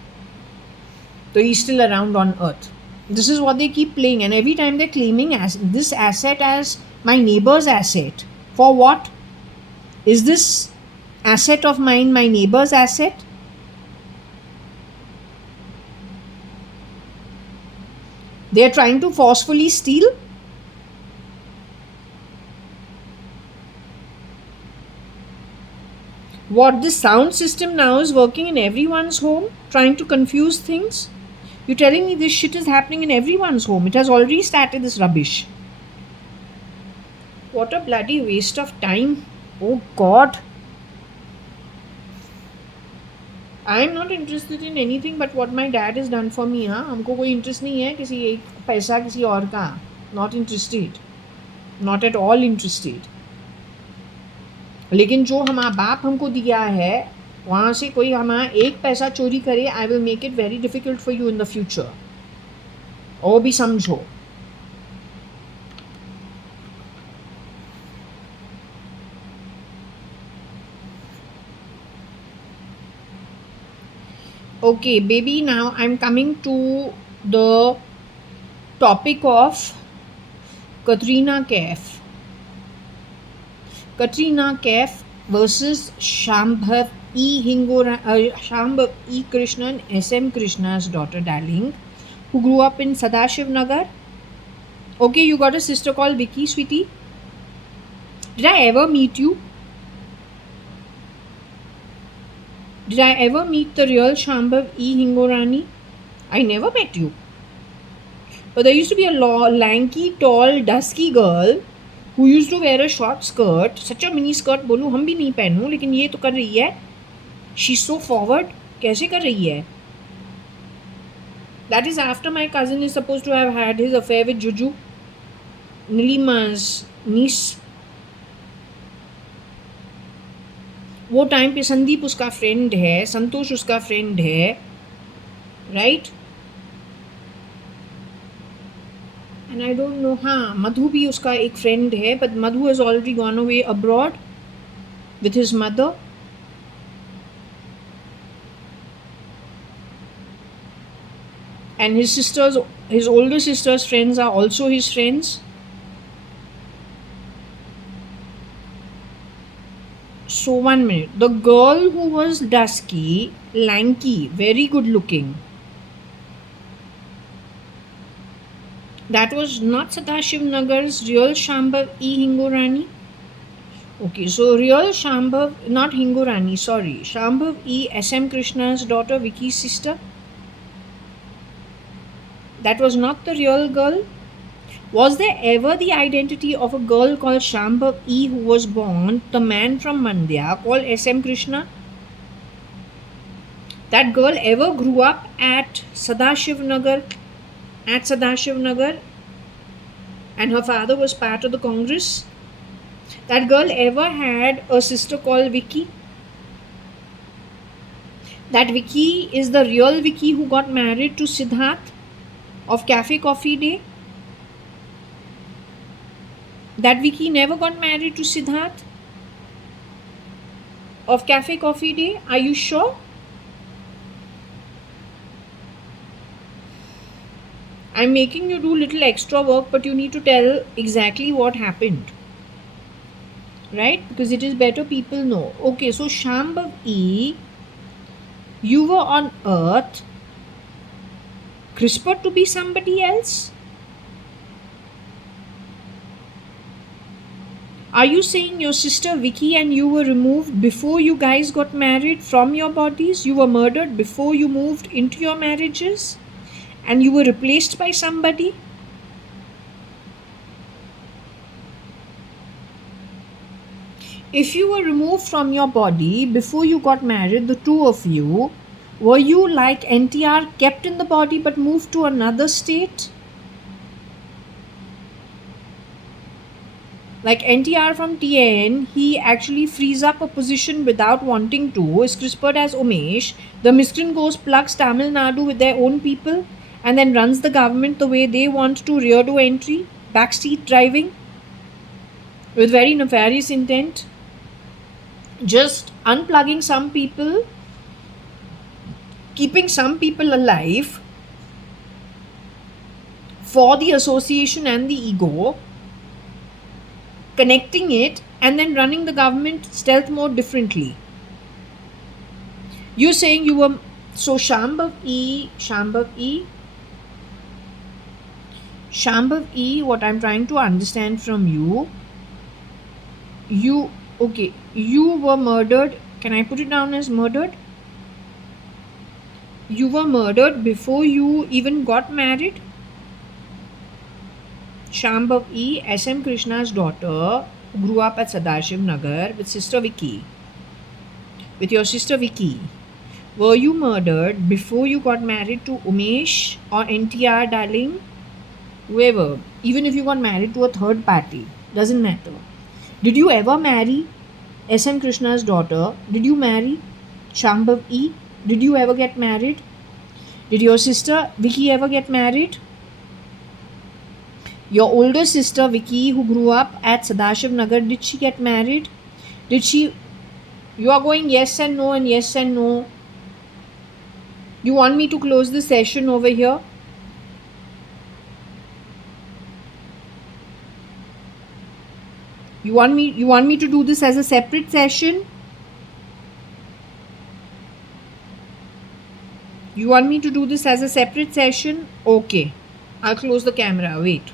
So he's still around on Earth. This is what they keep playing, and every time they're claiming this asset as my neighbor's asset. For what? Is this asset of mine my neighbor's asset? They're trying to forcefully steal. What, this sound system now is working in everyone's home, trying to confuse things? You're telling me this shit is happening in everyone's home. It has already started, this rubbish. What a bloody waste of time. Oh God. I'm not interested in anything but what my dad has done for me. हाँ, हमको कोई interest नहीं है किसी एक पैसा किसी और का. Not interested. Not at all interested. लेकिन जो हमारा बाप हमको दिया है वहाँ से कोई हमारा एक पैसा चोरी करे, I will make it very difficult for you in the future. वो भी समझो. Okay, baby, now I'm coming to the topic of Katrina Kaif. Katrina Kaif versus Shambhav E. Krishnan, SM Krishna's daughter, darling, who grew up in Sadashiv Nagar. Okay, you got a sister called Vicky, sweetie. Did I ever meet you? Did I ever meet the real Shambhav E. Hingorani? I never met you. But there used to be a lanky, tall, dusky girl who used to wear a short skirt. Such a mini skirt, बोलूँ हम भी नहीं पहनूँ, लेकिन ये तो कर रही है. She's so forward. कैसे कर रही है? That is after my cousin is supposed to have had his affair with Juju, Nilima's niece. वो टाइम पे संदीप उसका फ्रेंड है, संतोष उसका फ्रेंड है, right? And I don't know, हाँ मधु भी उसका एक फ्रेंड है, but Madhu has already gone away abroad with his mother. And his older sister's friends are also his friends. So 1 minute, the girl who was dusky, lanky, very good looking, that was not Sadashiv Nagar's real Shambhav E. Hingorani. Okay, so real Shambhav, not Hingorani, sorry, Shambhav E. S.M. Krishna's daughter, Vicky's sister. That was not the real girl. Was there ever the identity of a girl called Shambhav E. who was born, the man from Mandya called S.M. Krishna? That girl ever grew up at Sadashiv Nagar, and her father was part of the Congress? That girl ever had a sister called Vicky? That Vicky is the real Vicky who got married to Siddharth of Cafe Coffee Day? That Vicky never got married to Siddharth of Cafe Coffee Day? Are you sure? I'm making you do little extra work, but you need to tell exactly what happened. Right? Because it is better people know. Okay, so Shambhav E., you were on earth, CRISPR to be somebody else? Are you saying your sister Vicky and you were removed before you guys got married from your bodies? You were murdered before you moved into your marriages? And you were replaced by somebody? If you were removed from your body before you got married, the two of you, were you like NTR, kept in the body but moved to another state? Like NTR from TN, he actually frees up a position without wanting to, is CRISPR'd as Umesh. The miscreant goes, plugs Tamil Nadu with their own people, and then runs the government the way they want to, rear to entry, backseat driving, with very nefarious intent. Just unplugging some people, keeping some people alive for the association and the ego, connecting it, and then running the government stealth mode differently. You're saying you were, so Shambhav E, what I'm trying to understand from you, you were murdered. Can I put it down as murdered? You were murdered before you even got married? Shambhav E, S.M. Krishna's daughter, who grew up at Sadashiv Nagar with sister Vicky. With your sister Vicky. Were you murdered before you got married to Umesh or NTR, darling? Whoever. Even if you got married to a third party. Doesn't matter. Did you ever marry S.M. Krishna's daughter? Did you marry Shambhav E? Did you ever get married? Did your sister Vicky ever get married? Your older sister Vicky, who grew up at Sadashiv Nagar, did she get married? Did she? You are going yes and no and yes and no. You want me to close the session over here? You want me to do this as a separate session? You want me to do this as a separate session? Okay. I'll close the camera. Wait.